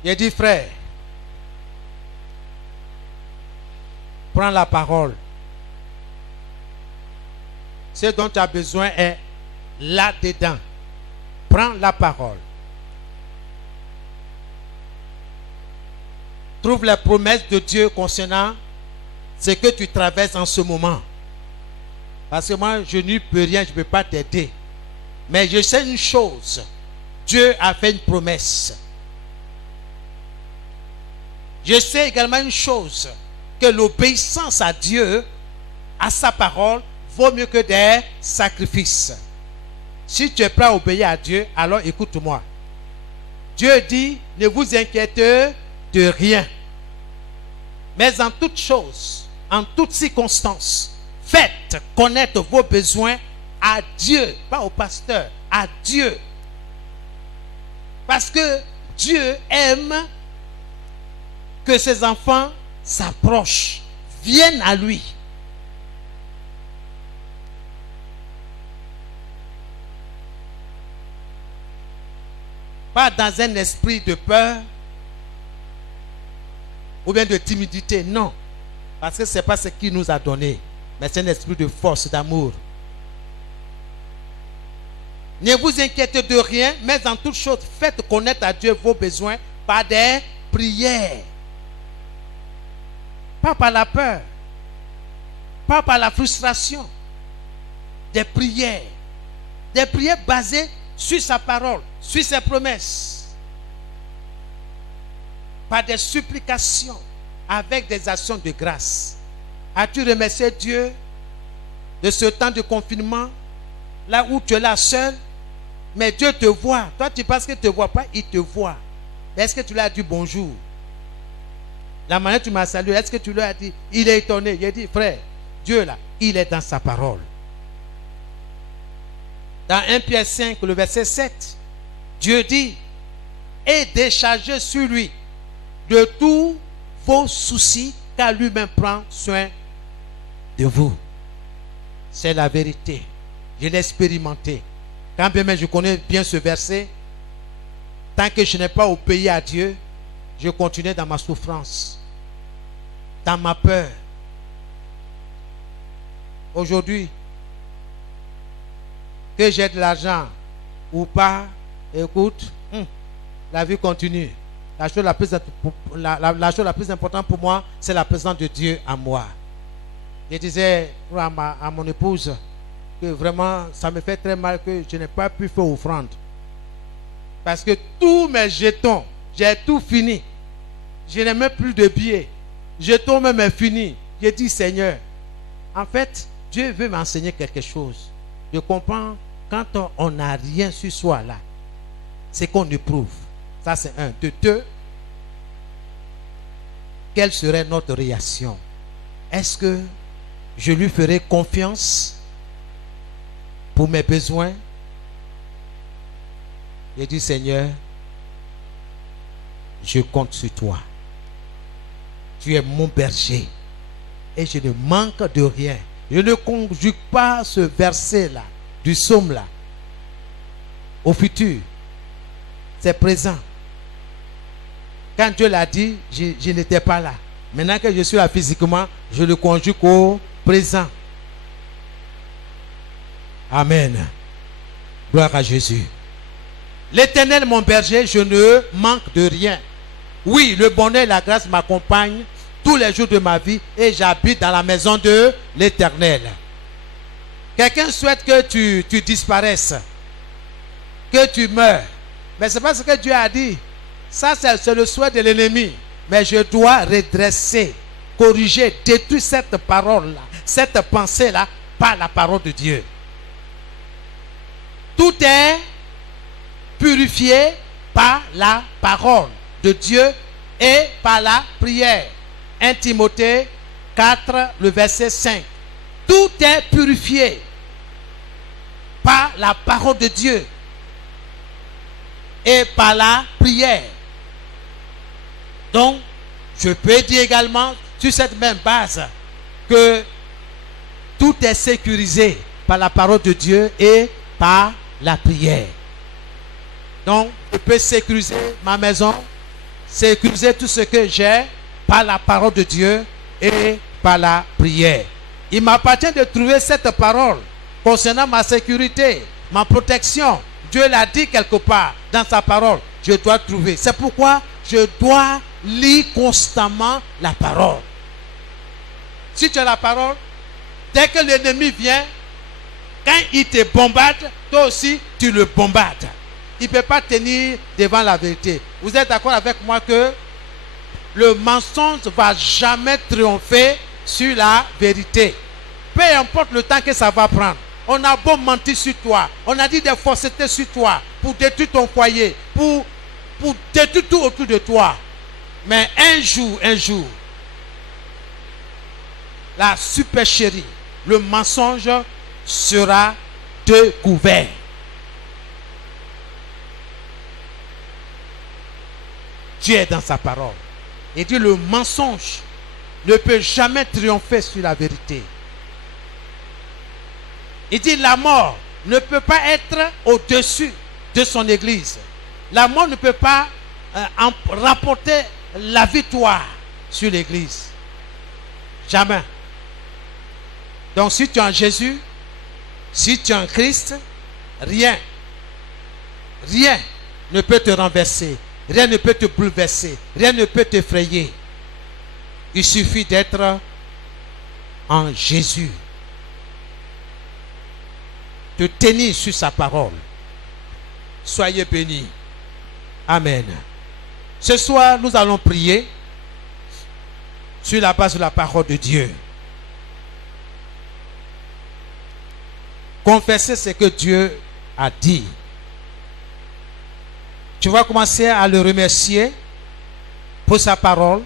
Il a dit, frère, prends la parole. Ce dont tu as besoin est là-dedans. Prends la parole. Trouve les promesses de Dieu concernant ce que tu traverses en ce moment. Parce que moi, je n'y peux rien, je ne peux pas t'aider. Mais je sais une chose. Dieu a fait une promesse. Je sais également une chose, que l'obéissance à Dieu, à sa parole, vaut mieux que des sacrifices. Si tu es prêt à obéir à Dieu, alors écoute-moi. Dieu dit, ne vous inquiétez de rien. Mais en toute chose, en toutes circonstances, faites connaître vos besoins à Dieu, pas au pasteur, à Dieu. Parce que Dieu aime que ses enfants s'approchent, viennent à lui. Pas dans un esprit de peur ou bien de timidité, non. Parce que ce n'est pas ce qu'il nous a donné, mais c'est un esprit de force, d'amour. Ne vous inquiétez de rien, mais en toute chose, faites connaître à Dieu vos besoins par des prières. Pas par la peur, pas par la frustration. Des prières basées sur sa parole, sur ses promesses. Par des supplications, avec des actions de grâce. As-tu remercié Dieu de ce temps de confinement, là où tu es là seul, mais Dieu te voit. Toi, tu penses qu'il ne te voit pas, il te voit. Est-ce que tu lui as dit bonjour? La manière dont tu m'as salué, est-ce que tu lui as dit? Il est étonné. Il a dit, frère, Dieu là, il est dans sa parole. Dans 1 Pierre 5, le verset 7, Dieu dit, et déchargez sur lui de tous vos soucis, car lui-même prend soin de vous. C'est la vérité. Je l'ai expérimenté. Quand bien même je connais bien ce verset, tant que je n'ai pas obéi à Dieu, je continuais dans ma souffrance, dans ma peur. Aujourd'hui, que j'ai de l'argent ou pas, écoute, la vie continue. La chose la plus importante pour moi, c'est la présence de Dieu à moi. Je disais à mon épouse que vraiment, ça me fait très mal que je n'ai pas pu faire offrande. Parce que tous mes jetons, j'ai tout fini. Je n'ai même plus de billets. Jetons même est fini. J'ai dit, Seigneur, en fait, Dieu veut m'enseigner quelque chose. Je comprends, quand on n'a rien sur soi là, c'est qu'on éprouve. Ça, c'est un. De deux, quelle serait notre réaction? Est-ce que je lui ferai confiance pour mes besoins? J'ai dit, Seigneur, je compte sur toi. Tu es mon berger et je ne manque de rien. Je ne conjugue pas ce verset-là, du psaume-là, au futur. C'est présent. Quand Dieu l'a dit, je n'étais pas là. Maintenant que je suis là physiquement, je le conjugue au présent. Amen. Gloire à Jésus. L'Éternel, mon berger, je ne manque de rien. Oui, le bonheur et la grâce m'accompagnent tous les jours de ma vie et j'habite dans la maison de l'Éternel. Quelqu'un souhaite que tu disparaisses, que tu meurs. Mais c'est pas ce que Dieu a dit. Ça, c'est le souhait de l'ennemi. Mais je dois redresser, corriger, détruire cette parole-là, cette pensée-là, par la parole de Dieu. Tout est purifié par la parole de Dieu et par la prière. 1 Timothée 4, le verset 5. Tout est purifié par la parole de Dieu et par la prière. Donc, je peux dire également sur cette même base que tout est sécurisé par la parole de Dieu et par la prière. Donc, je peux sécuriser ma maison, sécuriser tout ce que j'ai par la parole de Dieu et par la prière. Il m'appartient de trouver cette parole concernant ma sécurité, ma protection. Dieu l'a dit quelque part dans sa parole. Je dois trouver. C'est pourquoi je dois lire constamment la parole. Si tu as la parole, dès que l'ennemi vient, quand il te bombarde, toi aussi tu le bombardes. Il ne peut pas tenir devant la vérité. Vous êtes d'accord avec moi que le mensonge ne va jamais triompher sur la vérité. Peu importe le temps que ça va prendre. On a beau mentir sur toi, on a dit des faussetés sur toi pour détruire ton foyer, pour détruire tout autour de toi. Mais un jour, la supercherie, le mensonge sera découvert. Dieu est dans sa parole. Il dit le mensonge ne peut jamais triompher sur la vérité. Il dit la mort ne peut pas être au-dessus de son église. La mort ne peut pas remporter la victoire sur l'église. Jamais. Donc si tu es en Jésus, si tu es en Christ, rien ne peut te renverser. Rien ne peut te bouleverser. Rien ne peut t'effrayer. Il suffit d'être en Jésus. De tenir sur sa parole. Soyez bénis. Amen. Ce soir, nous allons prier sur la base de la parole de Dieu. Confesser ce que Dieu a dit. Tu vas commencer à le remercier pour sa parole,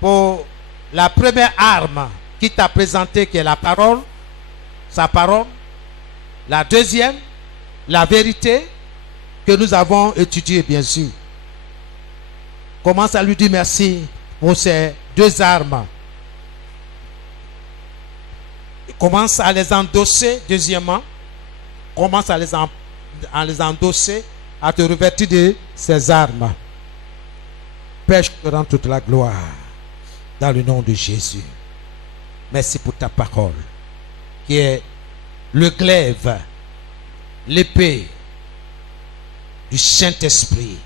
pour la première arme qu'il t'a présentée qui est la parole, sa parole. La deuxième, la vérité que nous avons étudiée bien sûr. Commence à lui dire merci pour ces deux armes. Commence à les endosser, deuxièmement. Commence à les endosser, à te revêtir de ces armes. Père, je te rends toute la gloire dans le nom de Jésus. Merci pour ta parole qui est le glaive, l'épée du Saint-Esprit.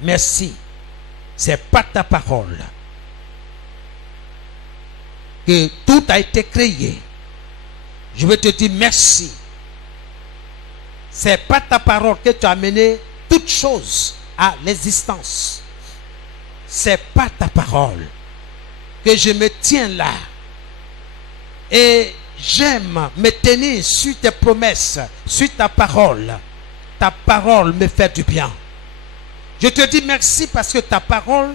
Merci. C'est par ta parole que tout a été créé. Je veux te dire merci. C'est par ta parole que tu as amené toutes choses à l'existence. C'est par ta parole que je me tiens là. Et j'aime me tenir sur tes promesses, sur ta parole. Ta parole me fait du bien. Je te dis merci parce que ta parole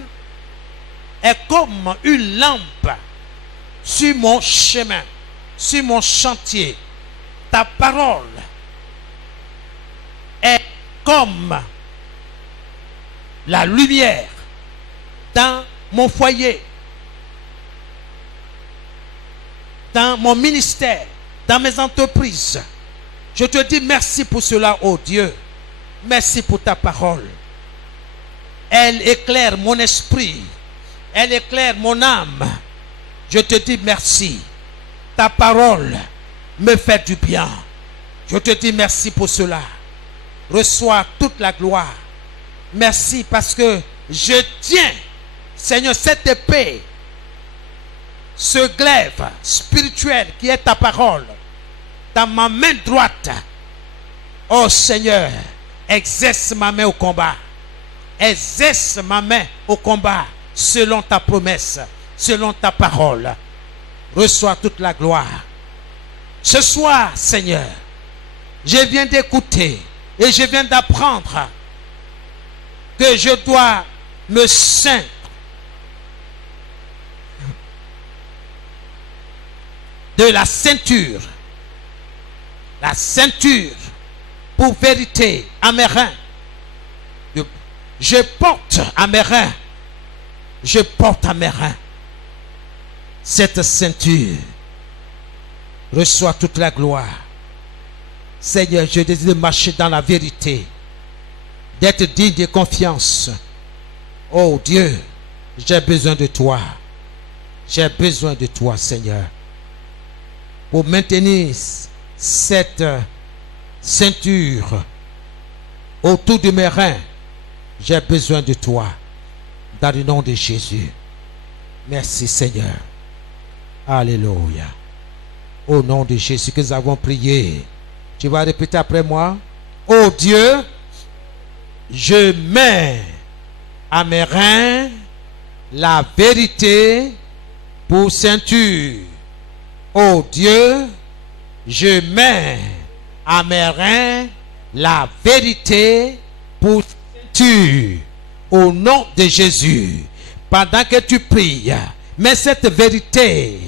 est comme une lampe sur mon chemin, sur mon chantier. Ta parole est comme la lumière dans mon foyer, dans mon ministère, dans mes entreprises. Je te dis merci pour cela, oh Dieu. Merci pour ta parole. Elle éclaire mon esprit. Elle éclaire mon âme. Je te dis merci. Ta parole me fait du bien. Je te dis merci pour cela. Reçois toute la gloire. Merci parce que je tiens, Seigneur, cette épée, ce glaive spirituel qui est ta parole, dans ma main droite. Oh Seigneur, exerce ma main au combat. Exerce ma main au combat selon ta promesse, selon ta parole. Reçois toute la gloire. Ce soir, Seigneur, je viens d'écouter et je viens d'apprendre que je dois me ceindre de la ceinture pour vérité à mes reins. Je porte à mes reins cette ceinture. Reçois toute la gloire. Seigneur, je désire marcher dans la vérité, d'être digne de confiance. Oh Dieu, j'ai besoin de toi. J'ai besoin de toi, Seigneur, pour maintenir cette ceinture autour de mes reins. J'ai besoin de toi, dans le nom de Jésus. Merci, Seigneur. Alléluia. Au nom de Jésus que nous avons prié. Tu vas répéter après moi. Oh Dieu, je mets à mes reins la vérité pour ceinture. Ô Dieu, je mets à mes reins la vérité pour ceinture. Au nom de Jésus, pendant que tu pries, mets cette vérité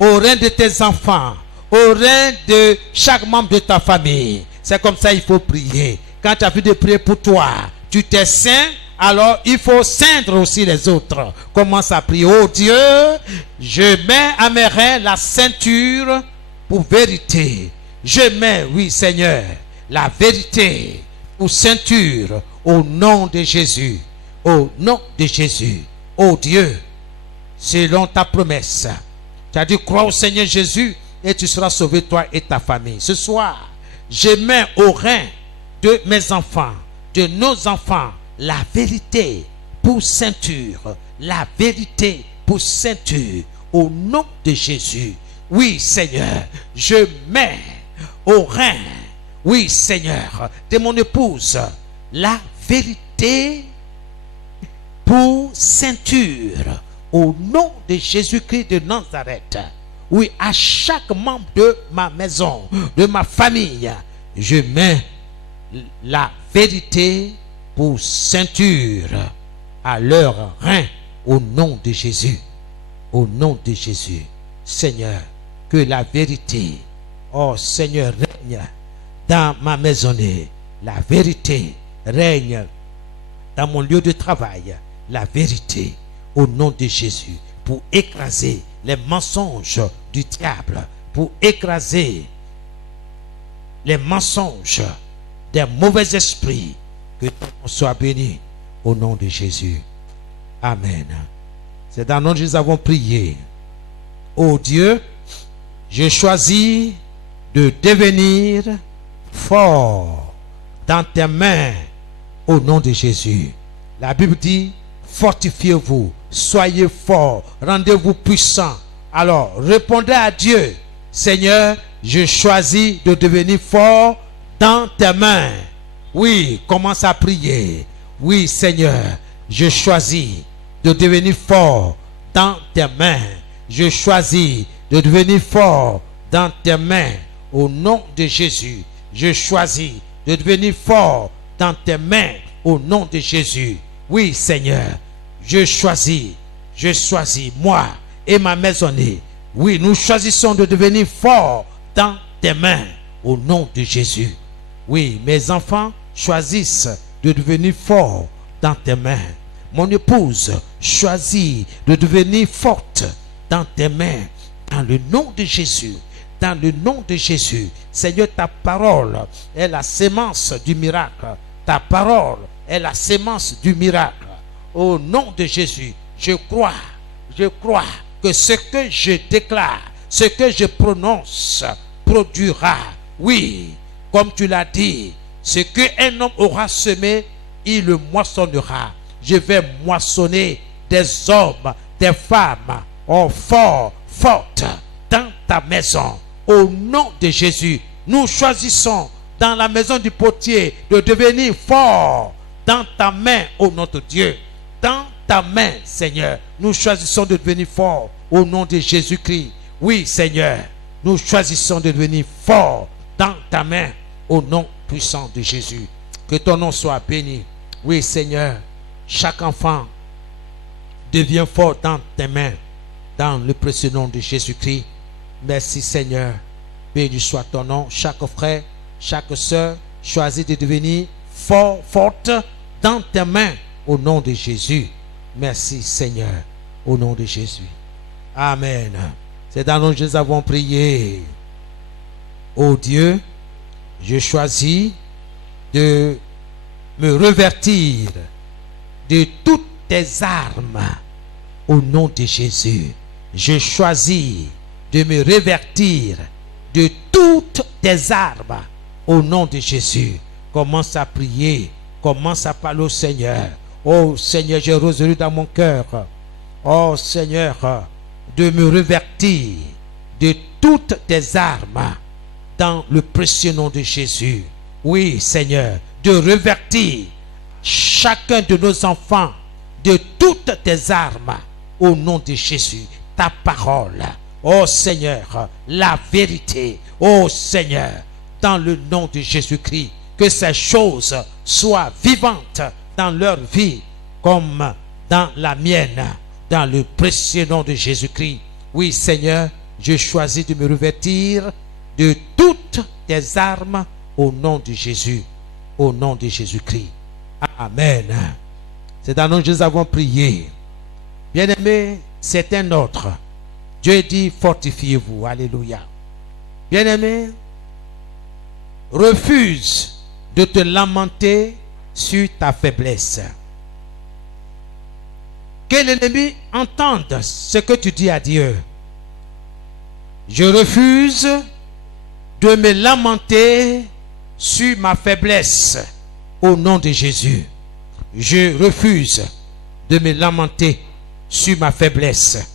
au rein de tes enfants, au rein de chaque membre de ta famille. C'est comme ça il faut prier. Quand tu as vu de prier pour toi, tu t'es saint, alors il faut ceindre aussi les autres. Commence à prier. Oh Dieu, je mets à mes reins la ceinture pour vérité. Je mets, oui Seigneur, la vérité pour ceinture au nom de Jésus. Au nom de Jésus. Oh Dieu, selon ta promesse, tu as dit crois au Seigneur Jésus et tu seras sauvé toi et ta famille. Ce soir, je mets au rein de mes enfants, de nos enfants, la vérité pour ceinture. La vérité pour ceinture. Au nom de Jésus. Oui Seigneur, je mets au rein, oui Seigneur, de mon épouse, la vérité pour ceinture. Au nom de Jésus-Christ de Nazareth. Oui, à chaque membre de ma maison, de ma famille, je mets la vérité pour ceinture à leur rein au nom de Jésus. Au nom de Jésus. Seigneur, que la vérité, oh Seigneur, règne dans ma maisonnée. La vérité règne dans mon lieu de travail. La vérité au nom de Jésus pour écraser les mensonges du diable, pour écraser les mensonges des mauvais esprits. Que ton nom soit béni au nom de Jésus. Amen. C'est dans le nom que nous avons prié. Ô Dieu, je choisis de devenir fort dans tes mains au nom de Jésus. La Bible dit, fortifiez-vous, soyez forts, rendez-vous puissants. Alors, répondez à Dieu, Seigneur, je choisis de devenir fort dans tes mains. Oui, commence à prier. Oui, Seigneur, je choisis de devenir fort dans tes mains. Je choisis de devenir fort dans tes mains. Au nom de Jésus, je choisis de devenir fort dans tes mains. Au nom de Jésus. Oui, Seigneur, je choisis, moi et ma maisonnée. Oui, nous choisissons de devenir forts dans tes mains. Au nom de Jésus. Oui, mes enfants choisissent de devenir forts dans tes mains. Mon épouse choisit de devenir forte dans tes mains. Dans le nom de Jésus. Dans le nom de Jésus. Seigneur, ta parole est la sémence du miracle. Ta parole est la sémence du miracle. Au nom de Jésus, je crois que ce que je déclare, ce que je prononce, produira. Oui, comme tu l'as dit, ce qu'un homme aura semé, il le moissonnera. Je vais moissonner des hommes, des femmes, forts, fortes, dans ta maison. Au nom de Jésus, nous choisissons dans la maison du potier de devenir forts dans ta main, ô notre Dieu. Dans ta main, Seigneur, nous choisissons de devenir forts au nom de Jésus-Christ. Oui, Seigneur, nous choisissons de devenir forts dans ta main au nom puissant de Jésus. Que ton nom soit béni. Oui, Seigneur, chaque enfant devient fort dans tes mains, dans le précieux nom de Jésus-Christ. Merci, Seigneur. Béni soit ton nom. Chaque frère, chaque soeur choisit de devenir fort, forte dans tes mains au nom de Jésus. Merci, Seigneur, au nom de Jésus. Amen. C'est dans nous que nous avons prié. Ô Dieu, je choisis de me revêtir de toutes tes armes au nom de Jésus. Je choisis de me revêtir de toutes tes armes au nom de Jésus. Commence à prier, commence à parler au Seigneur. Oh Seigneur, j'ai résolu dans mon cœur, oh Seigneur, de me revêtir de toutes tes armes dans le précieux nom de Jésus. Oui, Seigneur, de revêtir chacun de nos enfants de toutes tes armes au nom de Jésus. Ta parole, ô Seigneur, la vérité, ô Seigneur, dans le nom de Jésus-Christ, que ces choses soient vivantes dans leur vie comme dans la mienne, dans le précieux nom de Jésus-Christ. Oui, Seigneur, je choisis de me revêtir de toutes tes armes au nom de Jésus, au nom de Jésus-Christ. Amen. C'est dans le nom de Jésus que nous avons prié. Bien-aimé, c'est un autre. Dieu dit, fortifiez-vous. Alléluia. Bien-aimé, refuse de te lamenter sur ta faiblesse. Que l'ennemi entende ce que tu dis à Dieu. Je refuse de me lamenter sur ma faiblesse au nom de Jésus. Je refuse de me lamenter sur ma faiblesse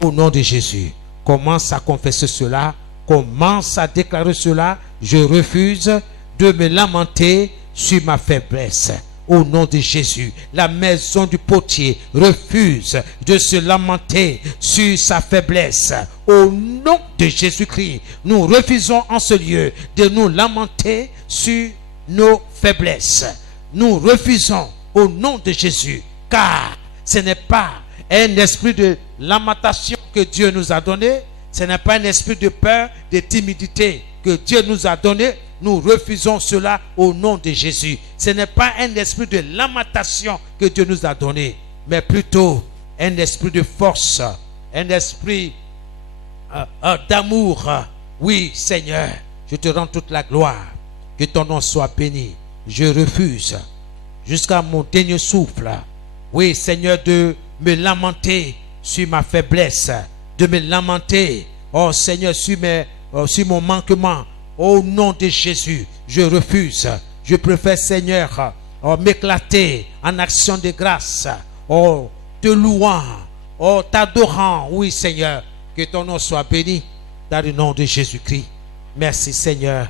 au nom de Jésus. Commence à confesser cela. Commence à déclarer cela. Je refuse de me lamenter sur ma faiblesse au nom de Jésus. La maison du potier refuse de se lamenter sur sa faiblesse au nom de Jésus-Christ. Nous refusons en ce lieu de nous lamenter sur nos faiblesses. Nous refusons au nom de Jésus, car ce n'est pas un esprit de lamentation que Dieu nous a donné. Ce n'est pas un esprit de peur, de timidité que Dieu nous a donné. Nous refusons cela au nom de Jésus. Ce n'est pas un esprit de lamentation que Dieu nous a donné, mais plutôt un esprit de force, un esprit d'amour. Oui, Seigneur, je te rends toute la gloire. Que ton nom soit béni. Je refuse jusqu'à mon dernier souffle, oui, Seigneur, de me lamenter sur ma faiblesse, de me lamenter, oh Seigneur, sur mon manquement. Au nom de Jésus, je refuse. Je préfère, Seigneur, m'éclater en action de grâce, te louant, t'adorant. Oui, Seigneur, que ton nom soit béni dans le nom de Jésus-Christ. Merci, Seigneur.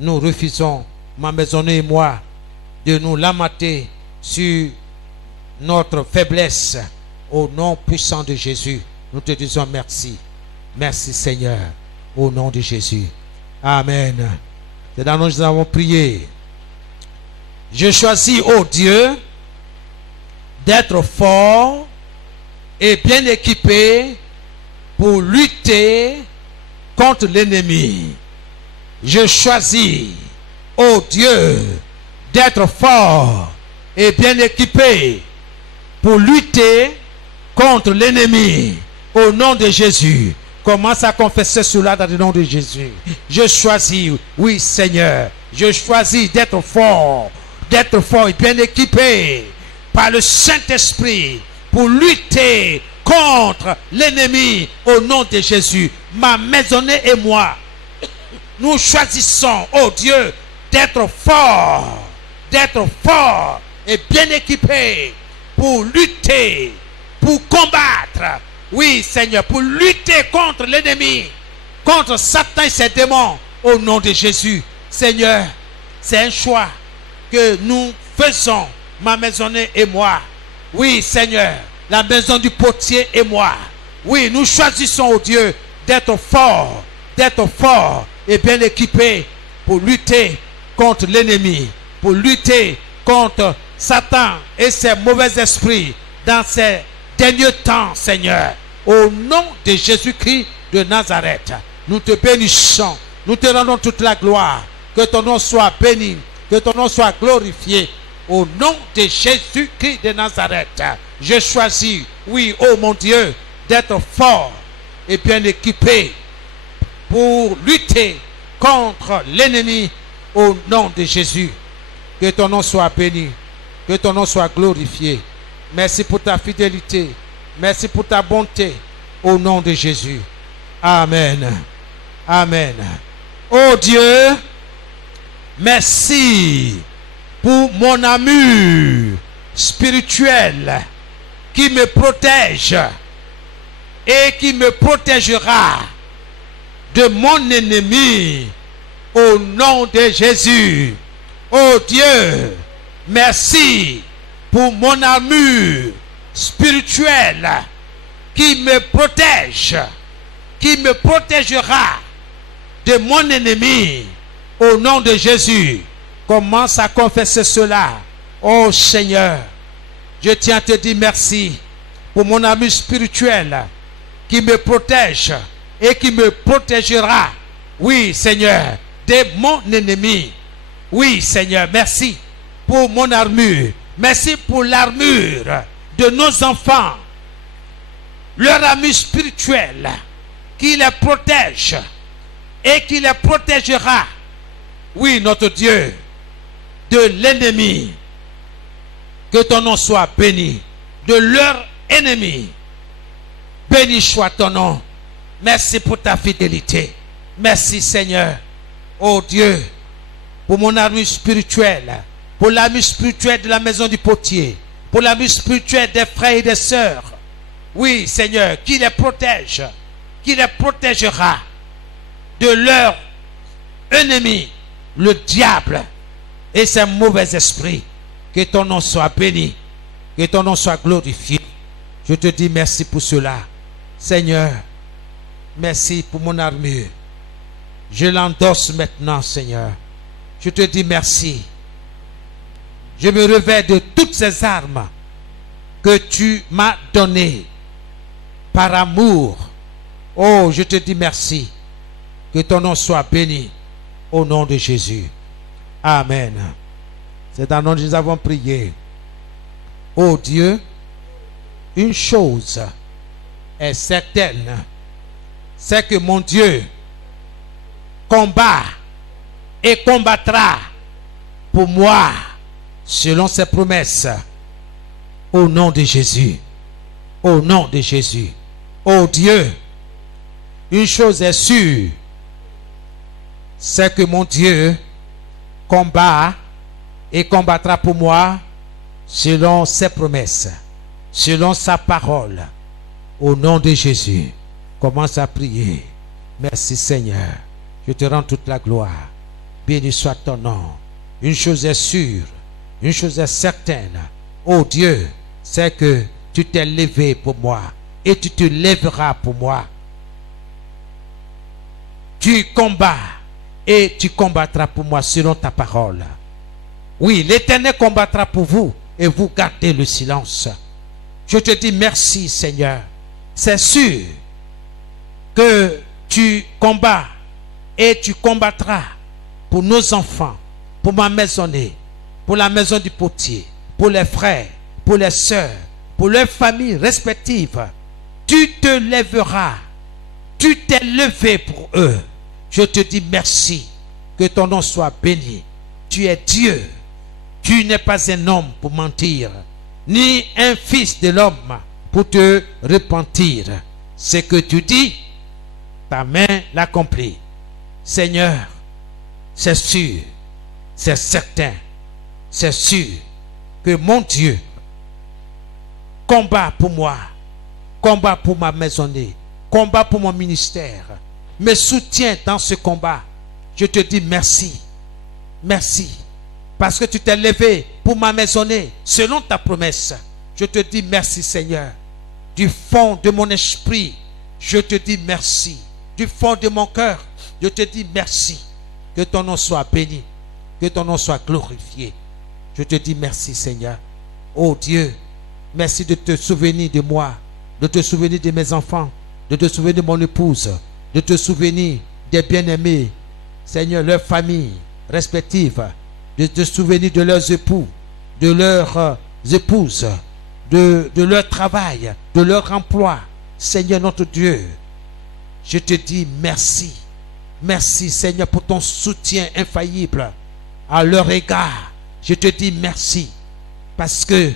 Nous refusons, ma maisonnée et moi, de nous lamenter sur notre faiblesse. Au nom puissant de Jésus, nous te disons merci. Merci, Seigneur, au nom de Jésus. Amen. C'est dans nous avons prié. Je choisis, ô Dieu, d'être fort et bien équipé pour lutter contre l'ennemi. Je choisis, ô Dieu, d'être fort et bien équipé pour lutter contre l'ennemi. Au nom de Jésus. Commence à confesser cela dans le nom de Jésus. Je choisis, oui Seigneur, je choisis d'être fort et bien équipé par le Saint-Esprit pour lutter contre l'ennemi au nom de Jésus. Ma maisonnée et moi, nous choisissons, oh Dieu, d'être fort et bien équipé pour lutter, pour combattre. Oui, Seigneur, pour lutter contre l'ennemi, contre Satan et ses démons, au nom de Jésus. Seigneur, c'est un choix que nous faisons, ma maisonnée et moi. Oui, Seigneur, la maison du potier et moi. Oui, nous choisissons, oh Dieu, d'être fort et bien équipé pour lutter contre l'ennemi, pour lutter contre Satan et ses mauvais esprits dans ces dernier temps, Seigneur, au nom de Jésus-Christ de Nazareth, nous te bénissons, nous te rendons toute la gloire, que ton nom soit béni, que ton nom soit glorifié, au nom de Jésus-Christ de Nazareth. Je choisis, oui, oh mon Dieu, d'être fort et bien équipé pour lutter contre l'ennemi au nom de Jésus. Que ton nom soit béni, que ton nom soit glorifié. Merci pour ta fidélité. Merci pour ta bonté. Au nom de Jésus. Amen. Amen. Oh Dieu, merci pour mon armure spirituelle qui me protège et qui me protégera de mon ennemi. Au nom de Jésus. Oh Dieu, merci pour mon armure spirituelle qui me protège, qui me protégera de mon ennemi au nom de Jésus. Commence à confesser cela. Oh Seigneur, je tiens à te dire merci pour mon ami spirituel qui me protège et qui me protégera. Oui Seigneur, de mon ennemi. Oui Seigneur, merci pour mon armure. Merci pour l'armure de nos enfants. Leur ami spirituel qui les protège et qui les protégera. Oui, notre Dieu, de l'ennemi. Que ton nom soit béni. De leur ennemi. Béni soit ton nom. Merci pour ta fidélité. Merci Seigneur. Oh Dieu, pour mon ami spirituel, pour l'ami spirituel de la maison du potier, pour l'ami spirituel des frères et des sœurs. Oui Seigneur, qui les protège, qui les protégera de leur ennemi, le diable et ses mauvais esprits. Que ton nom soit béni, que ton nom soit glorifié. Je te dis merci pour cela. Seigneur, merci pour mon armure. Je l'endosse maintenant, Seigneur. Je te dis merci. Je me revêts de toutes ces armes que tu m'as données par amour. Oh, je te dis merci. Que ton nom soit béni au nom de Jésus. Amen. C'est dans le nom de Jésus que nous avons prié. Oh Dieu, une chose est certaine, c'est que mon Dieu combat et combattra pour moi selon ses promesses. Au nom de Jésus. Au nom de Jésus. Oh Dieu, une chose est sûre, c'est que mon Dieu combat et combattra pour moi selon ses promesses, selon sa parole. Au nom de Jésus, commence à prier. Merci Seigneur. Je te rends toute la gloire. Béni soit ton nom. Une chose est sûre, une chose est certaine. Oh Dieu, c'est que tu t'es levé pour moi et tu te lèveras pour moi. Tu combats et tu combattras pour moi selon ta parole. Oui, l'Éternel combattra pour vous et vous gardez le silence. Je te dis merci Seigneur. C'est sûr que tu combats et tu combattras pour nos enfants, pour ma maisonnée, pour la maison du potier, pour les frères, pour les sœurs, pour leurs familles respectives. Tu te lèveras. Tu t'es levé pour eux. Je te dis merci. Que ton nom soit béni. Tu es Dieu. Tu n'es pas un homme pour mentir, ni un fils de l'homme pour te repentir. Ce que tu dis, ta main l'accomplit. Seigneur, c'est sûr, c'est certain, c'est sûr que mon Dieu combat pour moi, combat pour ma maisonnée, combat pour mon ministère, me soutient dans ce combat. Je te dis merci, merci, parce que tu t'es levé pour ma maisonnée selon ta promesse. Je te dis merci Seigneur. Du fond de mon esprit, je te dis merci. Du fond de mon cœur, je te dis merci. Que ton nom soit béni, que ton nom soit glorifié. Je te dis merci Seigneur. Oh Dieu, merci de te souvenir de moi, de te souvenir de mes enfants, de te souvenir de mon épouse, de te souvenir des bien-aimés, Seigneur, leurs familles respectives, de te souvenir de leurs époux, de leurs épouses, de leur travail, de leur emploi. Seigneur notre Dieu, je te dis merci. Merci Seigneur pour ton soutien infaillible à leur égard. Je te dis merci parce que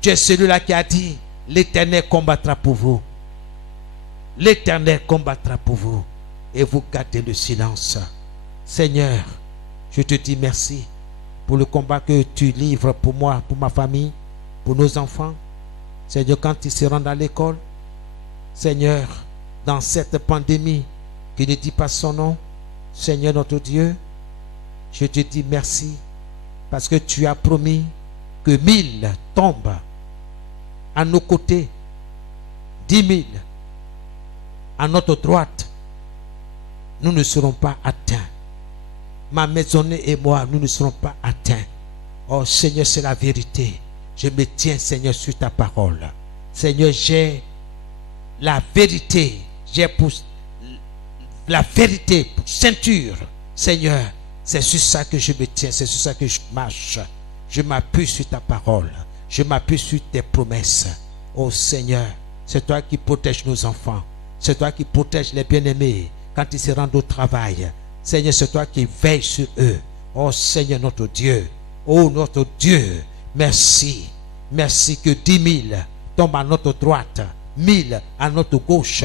tu es celui-là qui a dit l'Éternel combattra pour vous. L'Éternel combattra pour vous et vous gardez le silence. Seigneur, je te dis merci pour le combat que tu livres pour moi, pour ma famille, pour nos enfants. Seigneur, quand ils se rendent à l'école, Seigneur, dans cette pandémie qui ne dit pas son nom, Seigneur notre Dieu, je te dis merci parce que tu as promis que 1000 tombent à nos côtés, 10 000 à notre droite, nous ne serons pas atteints. Ma maisonnée et moi, nous ne serons pas atteints. Oh Seigneur, c'est la vérité. Je me tiens, Seigneur, sur ta parole. Seigneur, j'ai la vérité. J'ai pour la vérité pour ceinture. Seigneur, c'est sur ça que je me tiens. C'est sur ça que je marche. Je m'appuie sur ta parole. Je m'appuie sur tes promesses. Oh Seigneur, c'est toi qui protèges nos enfants. C'est toi qui protèges les bien-aimés quand ils se rendent au travail. Seigneur, c'est toi qui veilles sur eux. Oh Seigneur, notre Dieu. Oh notre Dieu. Merci. Merci que 10 000 tombent à notre droite, 1000 à notre gauche.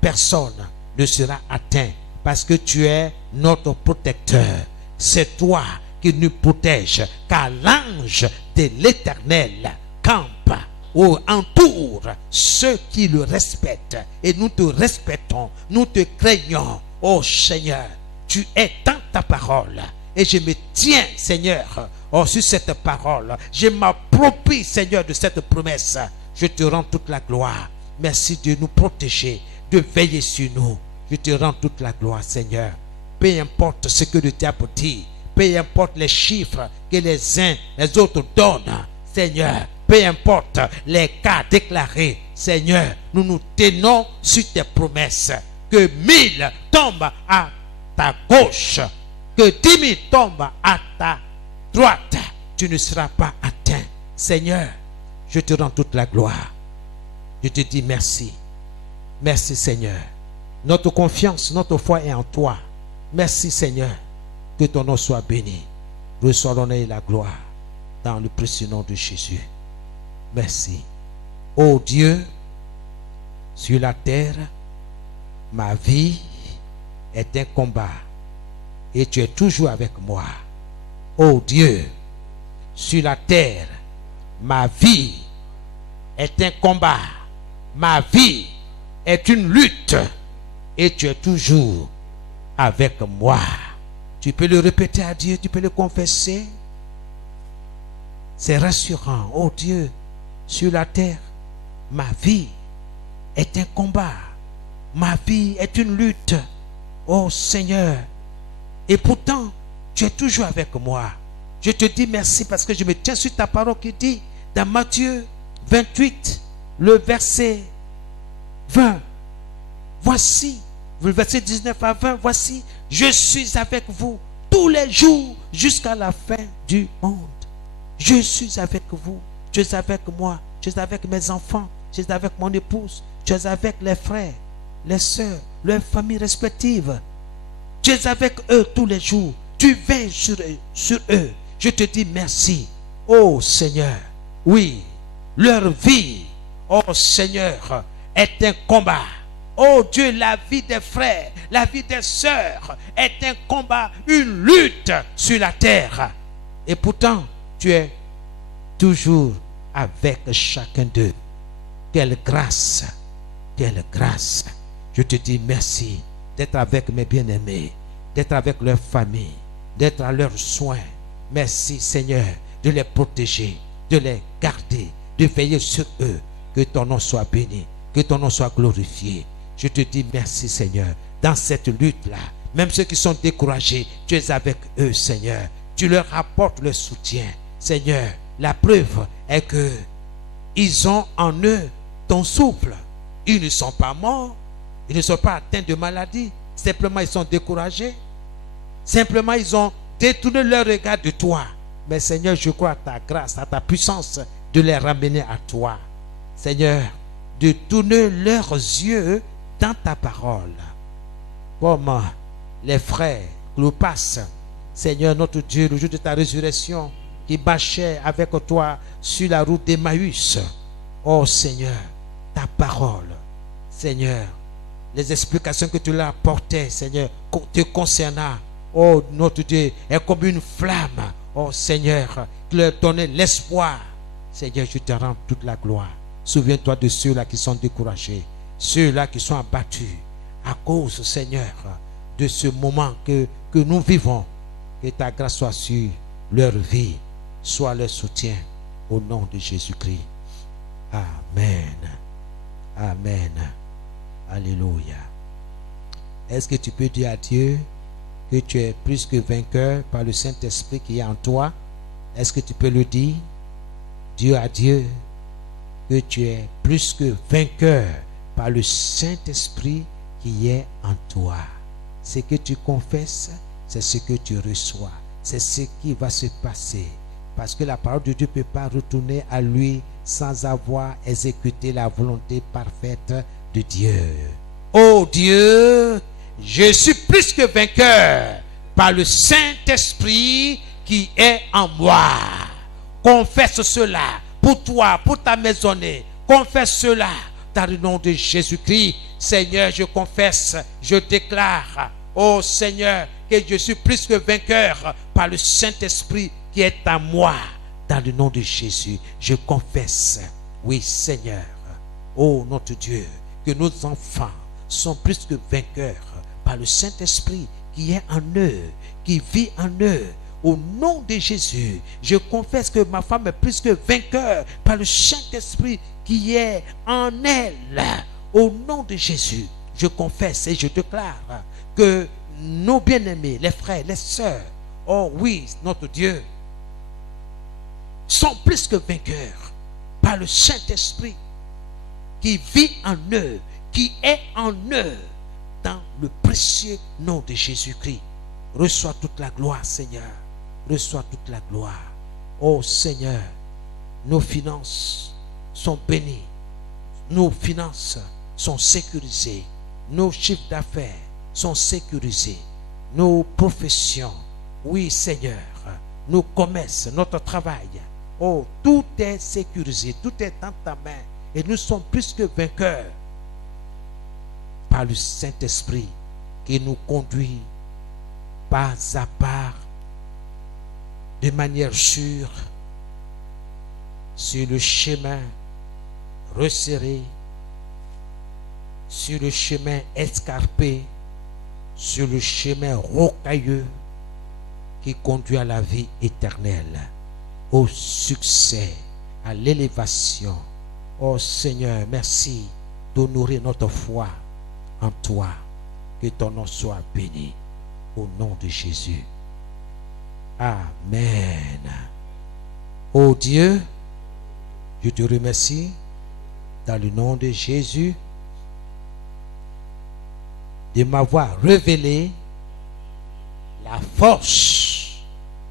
Personne ne sera atteint parce que tu es notre protecteur. C'est toi qui nous protège, car l'ange de l'Éternel campe ou entoure ceux qui le respectent. Et nous te respectons, nous te craignons. Oh Seigneur, tu es dans ta parole. Et je me tiens, Seigneur, sur cette parole. Je m'approprie, Seigneur, de cette promesse. Je te rends toute la gloire. Merci de nous protéger, de veiller sur nous. Je te rends toute la gloire, Seigneur. Peu importe ce que le diable dit, peu importe les chiffres que les uns, les autres donnent, Seigneur, peu importe les cas déclarés, Seigneur, nous nous tenons sur tes promesses. Que 1000 tombent à ta gauche, que 10 000 tombent à ta droite, tu ne seras pas atteint. Seigneur, je te rends toute la gloire. Je te dis merci. Merci Seigneur. Notre confiance, notre foi est en toi. Merci Seigneur. Que ton nom soit béni. Reçois l'honneur et la gloire dans le précieux nom de Jésus. Merci. Ô Dieu, sur la terre, ma vie est un combat et tu es toujours avec moi. Ô Dieu, sur la terre, ma vie est un combat. Ma vie est une lutte et tu es toujours avec moi. Tu peux le répéter à Dieu, tu peux le confesser. C'est rassurant. Oh Dieu, sur la terre, ma vie est un combat. Ma vie est une lutte. Oh Seigneur. Et pourtant, tu es toujours avec moi. Je te dis merci parce que je me tiens sur ta parole qui dit dans Matthieu 28, le verset 20. Voici, le verset 19 à 20, voici, je suis avec vous tous les jours jusqu'à la fin du monde. Je suis avec vous, tu es avec moi, tu es avec mes enfants, tu es avec mon épouse, tu es avec les frères, les sœurs, leurs familles respectives. Tu es avec eux tous les jours, tu veilles sur eux. Je te dis merci, oh Seigneur. Oui, leur vie, oh Seigneur, est un combat. Oh Dieu, la vie des frères, la vie des sœurs est un combat, une lutte sur la terre. Et pourtant, tu es toujours avec chacun d'eux. Quelle grâce, quelle grâce. Je te dis merci d'être avec mes bien-aimés, d'être avec leur famille, d'être à leurs soins. Merci Seigneur de les protéger, de les garder, de veiller sur eux. Que ton nom soit béni, que ton nom soit glorifié. Je te dis merci Seigneur. Dans cette lutte-là, même ceux qui sont découragés, tu es avec eux Seigneur. Tu leur apportes le soutien. Seigneur, la preuve est que ils ont en eux ton souffle. Ils ne sont pas morts. Ils ne sont pas atteints de maladie. Simplement, ils sont découragés. Simplement, ils ont détourné leur regard de toi. Mais Seigneur, je crois à ta grâce, à ta puissance de les ramener à toi. Seigneur, de tourner leurs yeux dans ta parole. Comme les frères Clopas, Seigneur notre Dieu, le jour de ta résurrection, qui marchaient avec toi sur la route d'Emmaüs. Oh Seigneur, ta parole, Seigneur, les explications que tu leur apportais, Seigneur, te concernant, oh notre Dieu, est comme une flamme, oh Seigneur, qui leur donnait l'espoir. Seigneur, je te rends toute la gloire. Souviens-toi de ceux-là qui sont découragés, ceux-là qui sont abattus à cause, Seigneur, de ce moment que nous vivons. Que ta grâce soit sur leur vie, soit leur soutien, au nom de Jésus-Christ. Amen. Amen. Alléluia. Est-ce que tu peux dire à Dieu que tu es plus que vainqueur par le Saint-Esprit qui est en toi? Est-ce que tu peux le dire? Dis à Dieu que tu es plus que vainqueur par le Saint-Esprit qui est en toi. Ce que tu confesses, c'est ce que tu reçois. C'est ce qui va se passer. Parce que la parole de Dieu ne peut pas retourner à lui sans avoir exécuté la volonté parfaite de Dieu. Oh Dieu, je suis plus que vainqueur par le Saint-Esprit qui est en moi. Confesse cela pour toi, pour ta maisonnée. Confesse cela dans le nom de Jésus-Christ. Seigneur, je confesse, je déclare, oh Seigneur, que je suis plus que vainqueur par le Saint-Esprit qui est en moi. Dans le nom de Jésus, je confesse, oui Seigneur, oh notre Dieu, que nos enfants sont plus que vainqueurs par le Saint-Esprit qui est en eux, qui vit en eux. Au nom de Jésus, je confesse que ma femme est plus que vainqueur par le Saint-Esprit qui est en elle. Au nom de Jésus, je confesse et je déclare que nos bien-aimés, les frères, les sœurs, oh oui, notre Dieu, sont plus que vainqueurs par le Saint-Esprit qui vit en eux, qui est en eux, dans le précieux nom de Jésus-Christ. Reçois toute la gloire, Seigneur. Reçois toute la gloire. Oh Seigneur, nos finances sont bénies. Nos finances sont sécurisées. Nos chiffres d'affaires sont sécurisés. Nos professions, oui Seigneur, nos commerces, notre travail, oh, tout est sécurisé, tout est dans ta main. Et nous sommes plus que vainqueurs par le Saint-Esprit qui nous conduit pas à pas, de manière sûre, sur le chemin resserré, sur le chemin escarpé, sur le chemin rocailleux qui conduit à la vie éternelle, au succès, à l'élévation. Oh Seigneur, merci d'honorer notre foi en toi. Que ton nom soit béni au nom de Jésus. Amen. Oh Dieu, je te remercie dans le nom de Jésus de m'avoir révélé la force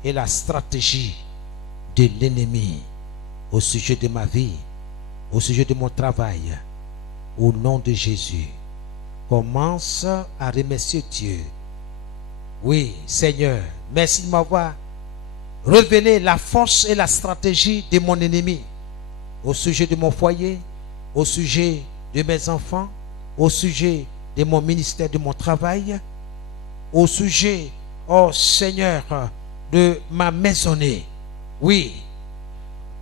et la stratégie de l'ennemi au sujet de ma vie, au sujet de mon travail. Au nom de Jésus, commence à remercier Dieu. Oui, Seigneur, merci de m'avoir révélé la force et la stratégie de mon ennemi au sujet de mon foyer, au sujet de mes enfants, au sujet de mon ministère, de mon travail, au sujet, oh Seigneur, de ma maisonnée. Oui,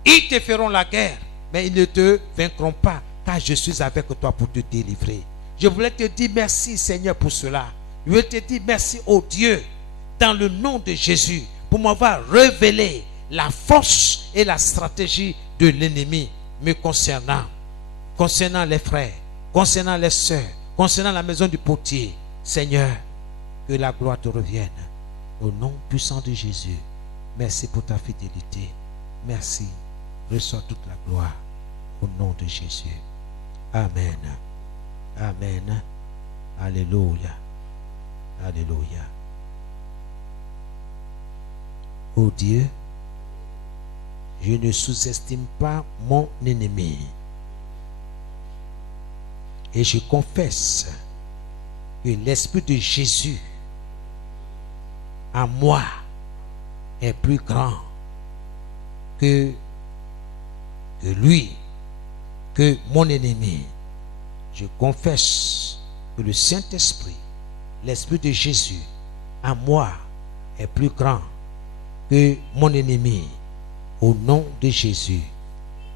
ils te feront la guerre, mais ils ne te vaincront pas, car je suis avec toi pour te délivrer. Je voulais te dire merci, Seigneur, pour cela. Je voulais te dire merci, oh Dieu, dans le nom de Jésus, pour m'avoir révélé la force et la stratégie de l'ennemi me concernant. Concernant les frères, concernant les sœurs, concernant la maison du potier. Seigneur, que la gloire te revienne. Au nom puissant de Jésus, merci pour ta fidélité. Merci. Reçois toute la gloire. Au nom de Jésus. Amen. Amen. Alléluia. Alléluia. Oh Dieu, je ne sous-estime pas mon ennemi. Et je confesse que l'Esprit de Jésus en moi est plus grand que lui, que mon ennemi. Je confesse que le Saint-Esprit, l'Esprit de Jésus en moi est plus grand que mon ennemi. Au nom de Jésus,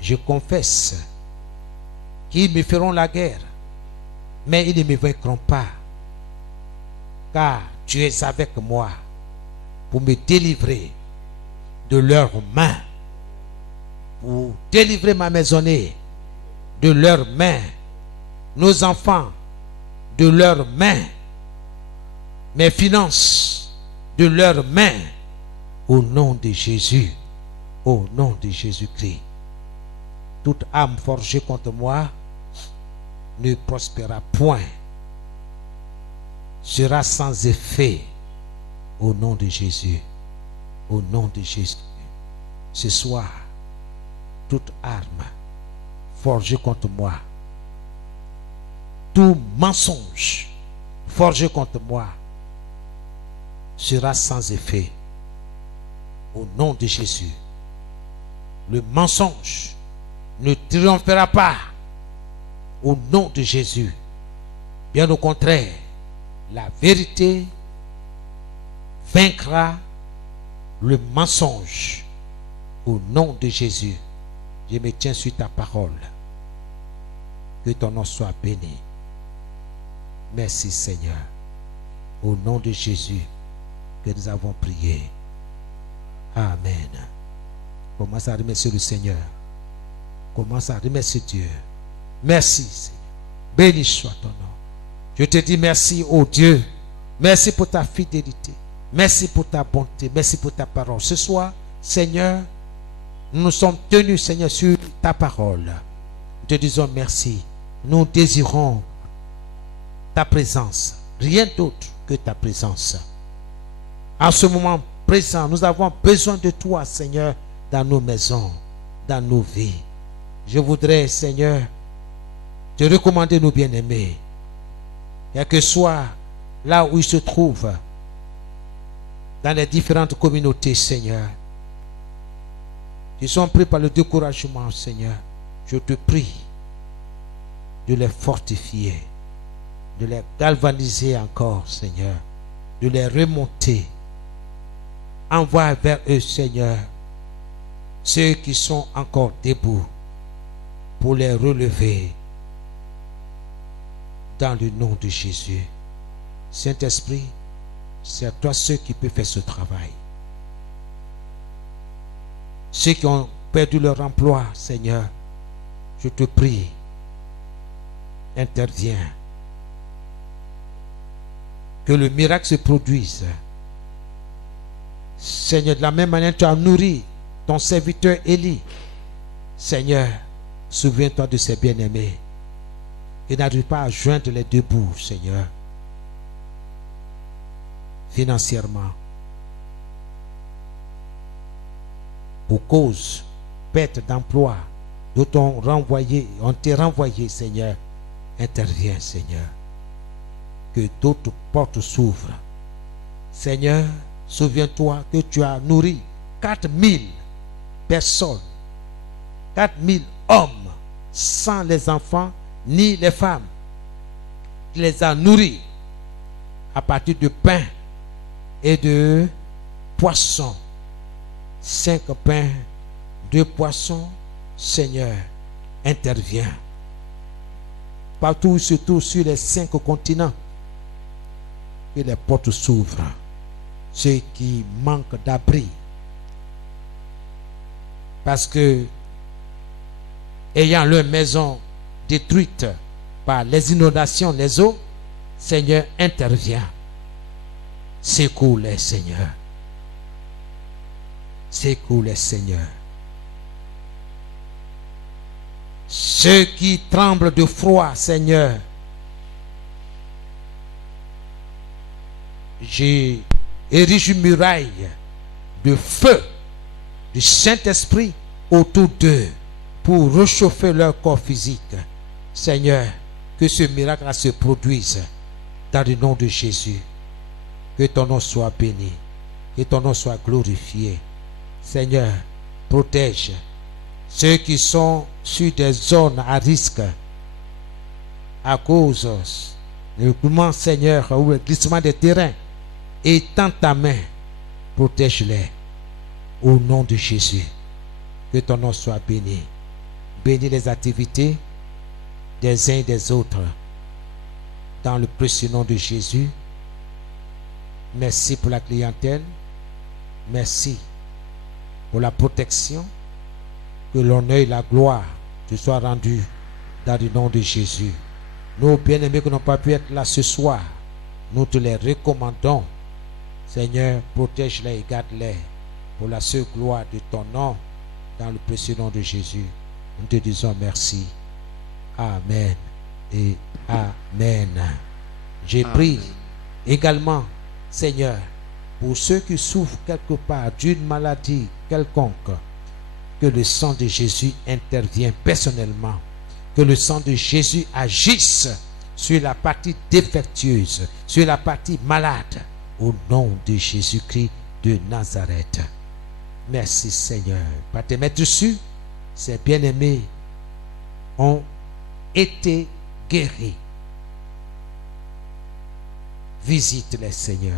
je confesse qu'ils me feront la guerre, mais ils ne me vaincront pas, car tu es avec moi pour me délivrer de leurs mains, pour délivrer ma maisonnée de leurs mains, nos enfants de leurs mains, mes finances de leurs mains, au nom de Jésus, au nom de Jésus-Christ. Toute âme forgée contre moi ne prospérera point, sera sans effet, au nom de Jésus, au nom de Jésus. Ce soir, toute arme forgée contre moi, tout mensonge forgé contre moi sera sans effet, au nom de Jésus. Le mensonge ne triomphera pas, au nom de Jésus. Bien au contraire, la vérité vaincra le mensonge, au nom de Jésus. Je me tiens sur ta parole. Que ton nom soit béni. Merci Seigneur. Au nom de Jésus que nous avons prié. Amen. Commence à remercier le Seigneur. Commence à remercier Dieu. Merci Seigneur. Béni soit ton nom. Je te dis merci, oh Dieu. Merci pour ta fidélité. Merci pour ta bonté. Merci pour ta parole. Ce soir, Seigneur, nous nous sommes tenus, Seigneur, sur ta parole. Nous te disons merci. Nous désirons ta présence. Rien d'autre que ta présence. En ce moment présent, nous avons besoin de toi, Seigneur, dans nos maisons, dans nos vies. Je voudrais, Seigneur, te recommander nos bien-aimés. Quel que soit là où ils se trouvent, dans les différentes communautés, Seigneur. Ils sont pris par le découragement, Seigneur. Je te prie de les fortifier, de les galvaniser encore, Seigneur, de les remonter. Envoie vers eux, Seigneur, ceux qui sont encore debout, pour les relever dans le nom de Jésus. Saint-Esprit, c'est à toi ceux qui peuvent faire ce travail. Ceux qui ont perdu leur emploi, Seigneur, je te prie, interviens. Que le miracle se produise. Seigneur, de la même manière tu as nourri ton serviteur Élie. Seigneur, souviens-toi de ses bien-aimés. Il n'arrive pas à joindre les deux bouts, Seigneur. Financièrement. Pour cause, perte d'emploi, d'autres on t'est renvoyé, Seigneur. Interviens, Seigneur. Que d'autres portes s'ouvrent. Seigneur, souviens-toi que tu as nourri 4000 personnes, 4000 hommes, sans les enfants ni les femmes. Tu les as nourris à partir de pain et de poissons. 5 pains, 2 poissons. Seigneur, interviens. Partout où se trouve sur les 5 continents, que les portes s'ouvrent. Ceux qui manquent d'abri, parce que ayant leur maison détruite par les inondations, les eaux, Seigneur, intervient. Secours-les, Seigneur. Secours-les, Seigneur. Ceux qui tremblent de froid, Seigneur, j'ai érigé une muraille de feu du Saint-Esprit autour d'eux pour réchauffer leur corps physique. Seigneur, que ce miracle se produise dans le nom de Jésus. Que ton nom soit béni, que ton nom soit glorifié. Seigneur, protège ceux qui sont sur des zones à risque à cause du mouvement, Seigneur, ou le glissement des terrains. Étends ta main, protège-les au nom de Jésus. Que ton nom soit béni. Bénis les activités des uns et des autres dans le précieux nom de Jésus. Merci pour la clientèle. Merci pour la protection. Que l'honneur et la gloire te soient rendus dans le nom de Jésus. Nous, bien-aimés, qui n'ont pas pu être là ce soir, nous te les recommandons. Seigneur, protège-les et garde-les pour la seule gloire de ton nom, dans le précieux nom de Jésus. Nous te disons merci. Amen et Amen. J'ai prié également, Seigneur, pour ceux qui souffrent quelque part d'une maladie quelconque, que le sang de Jésus intervienne personnellement, que le sang de Jésus agisse sur la partie défectueuse, sur la partie malade, au nom de Jésus-Christ de Nazareth. Merci Seigneur. Par tes mains dessus, ces bien-aimés ont été guéris. Visite-les, Seigneur.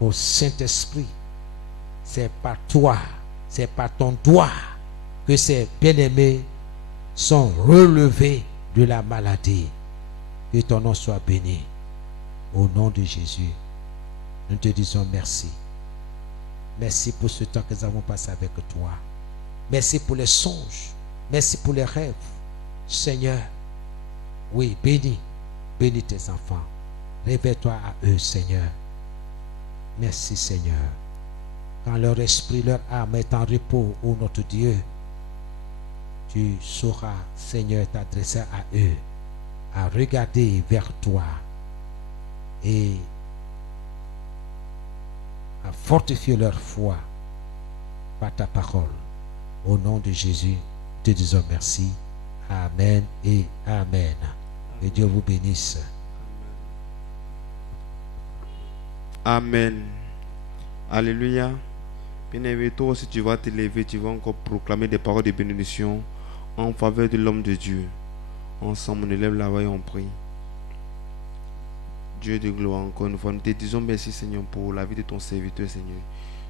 Au Saint-Esprit, c'est par toi, c'est par ton doigt que ces bien-aimés sont relevés de la maladie. Que ton nom soit béni. Au nom de Jésus, nous te disons merci. Merci pour ce temps que nous avons passé avec toi. Merci pour les songes. Merci pour les rêves. Seigneur, oui, bénis tes enfants. Réveille-toi à eux, Seigneur. Merci, Seigneur. Quand leur esprit, leur âme est en repos, ô notre Dieu, tu sauras, Seigneur, t'adresser à eux, à regarder vers toi et à fortifier leur foi par ta parole. Au nom de Jésus, te disons merci. Amen et Amen. Que Dieu vous bénisse. Amen. Alléluia. Bien-aimé, toi aussi tu vas te lever, tu vas encore proclamer des paroles de bénédiction en faveur de l'homme de Dieu. Ensemble, on élève la voix et on prie. Dieu de gloire, encore une fois, nous te disons merci Seigneur pour la vie de ton serviteur Seigneur.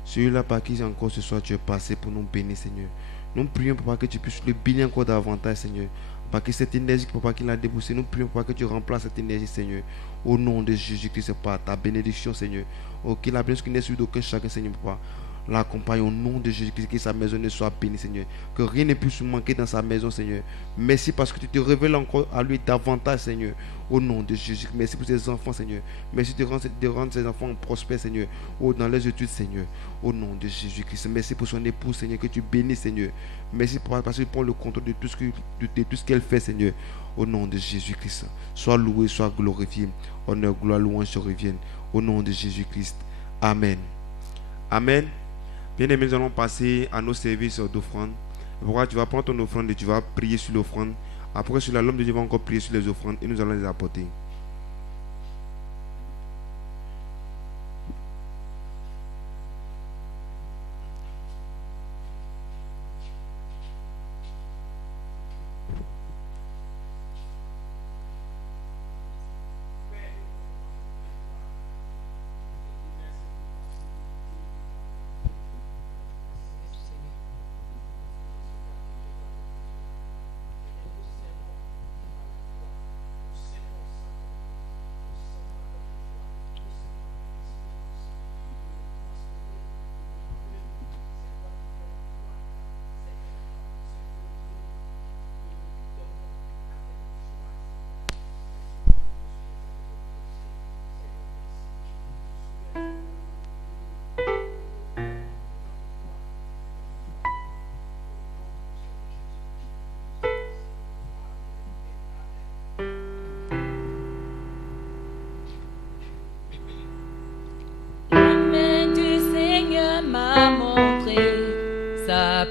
Celui-là par qui encore ce soir tu es passé pour nous bénir Seigneur. Nous prions pour que tu puisses le bénir encore davantage Seigneur. Pour que cette énergie qu'il a déboursée, nous prions pour que tu remplaces cette énergie Seigneur. Au nom de Jésus-Christ, par ta bénédiction Seigneur. Oh, qu'il la bénédiction qui n'est sur d'aucun chacun Seigneur, papa. L'accompagne au nom de Jésus-Christ, que sa maison ne soit bénie Seigneur. Que rien ne puisse manquer dans sa maison Seigneur. Merci parce que tu te révèles encore à lui davantage Seigneur. Au nom de Jésus. Merci pour ses enfants Seigneur. Merci de rendre ses enfants prospères Seigneur. Oh, dans les études Seigneur. Au nom de Jésus-Christ. Merci pour son épouse Seigneur. Que tu bénis Seigneur. Merci parce qu'il prend le contrôle de tout ce qu'elle fait Seigneur. Au nom de Jésus-Christ. Sois loué, sois glorifié. Honneur, gloire, louange te reviennent. Au nom de Jésus-Christ. Amen. Amen. Bien-aimés, nous allons passer à nos services d'offrande. Pourquoi tu vas prendre ton offrande et tu vas prier sur l'offrande. Après, sur l'homme de Dieu va encore prier sur les offrandes et nous allons les apporter.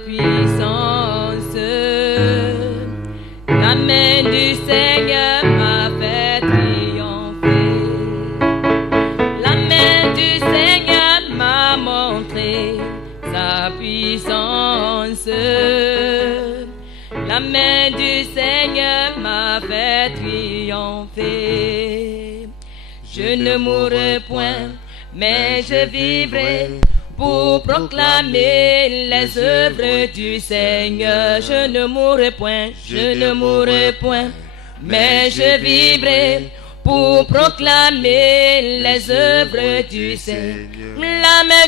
Puissance, la main du Seigneur m'a fait triompher. La main du Seigneur m'a montré sa puissance. La main du Seigneur m'a fait triompher. Je ne mourrai point, mais je vivrai pour proclamer les œuvres du Seigneur. Je ne mourrai point, je ne mourrai point, mais je vivrai pour proclamer les œuvres du Seigneur. La main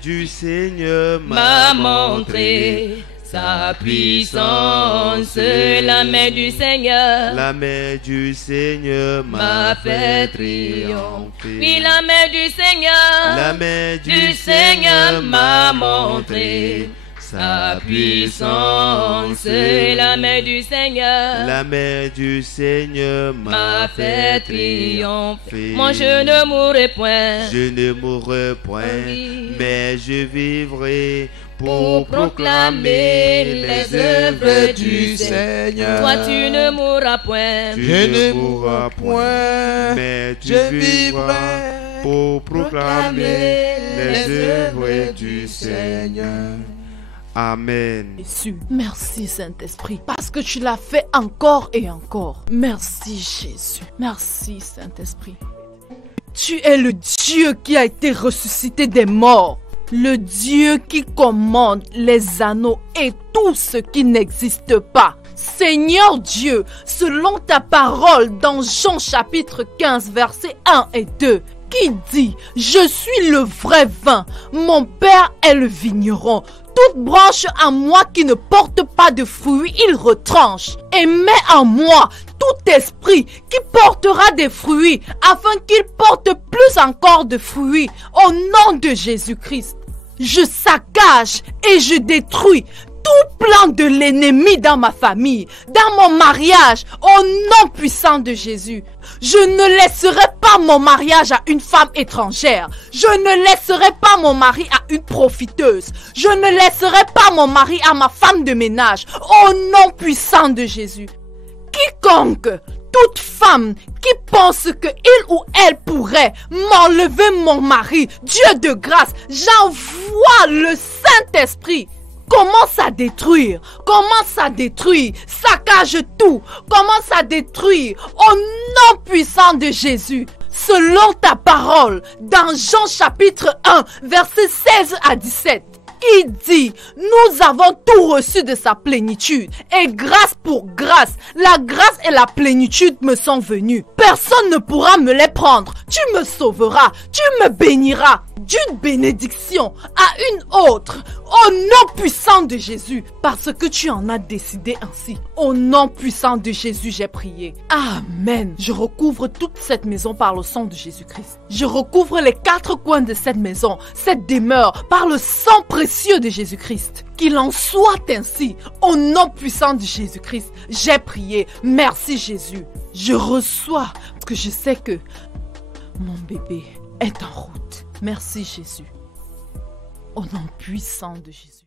du Seigneur m'a montré sa puissance. La main du Seigneur, La main du Seigneur m'a fait triompher. Oui, la main du Seigneur, La main du Seigneur m'a montré sa puissance. La main du Seigneur La main du Seigneur m'a fait triompher. Moi je ne mourrai point, Je ne mourrai point, Oui. mais je vivrai pour proclamer les œuvres du Seigneur. Toi tu ne mourras point, Tu Je ne ne mourras point, mais tu je vivras vivrai pour proclamer les œuvres du Seigneur. Amen. Jésus. Merci Saint-Esprit, parce que tu l'as fait encore et encore. Merci Jésus. Merci Saint-Esprit. Tu es le Dieu qui a été ressuscité des morts. Le Dieu qui commande les anneaux et tout ce qui n'existe pas. Seigneur Dieu, selon ta parole dans Jean chapitre 15 versets 1 et 2, qui dit « Je suis le vrai vin, mon Père est le vigneron. Toute branche en moi qui ne porte pas de fruits, il retranche. Et met en moi tout esprit qui portera des fruits, afin qu'il porte plus encore de fruits. Au nom de Jésus-Christ, je saccage et je détruis tout plan de l'ennemi dans ma famille, dans mon mariage, au nom puissant de Jésus. Je ne laisserai pas mon mariage à une femme étrangère. Je ne laisserai pas mon mari à une profiteuse. Je ne laisserai pas mon mari à ma femme de ménage, au nom puissant de Jésus. Quiconque, toute femme qui pense que il ou elle pourrait m'enlever mon mari, Dieu de grâce, j'envoie le Saint-Esprit. Commence à détruire, saccage tout, commence à détruire au nom puissant de Jésus. Selon ta parole, dans Jean chapitre 1, versets 16 à 17, il dit, nous avons tout reçu de sa plénitude, et grâce pour grâce, la grâce et la plénitude me sont venues. Personne ne pourra me les prendre. Tu me sauveras, tu me béniras d'une bénédiction à une autre, au nom puissant de Jésus, parce que tu en as décidé ainsi. Au nom puissant de Jésus, j'ai prié. Amen. Je recouvre toute cette maison par le sang de Jésus-Christ. Je recouvre les 4 coins de cette maison, cette demeure, par le sang précieux de Jésus-Christ. Qu'il en soit ainsi, au nom puissant de Jésus-Christ, j'ai prié. Merci Jésus. Je reçois, parce que je sais que mon bébé est en route. Merci Jésus. Au nom puissant de Jésus.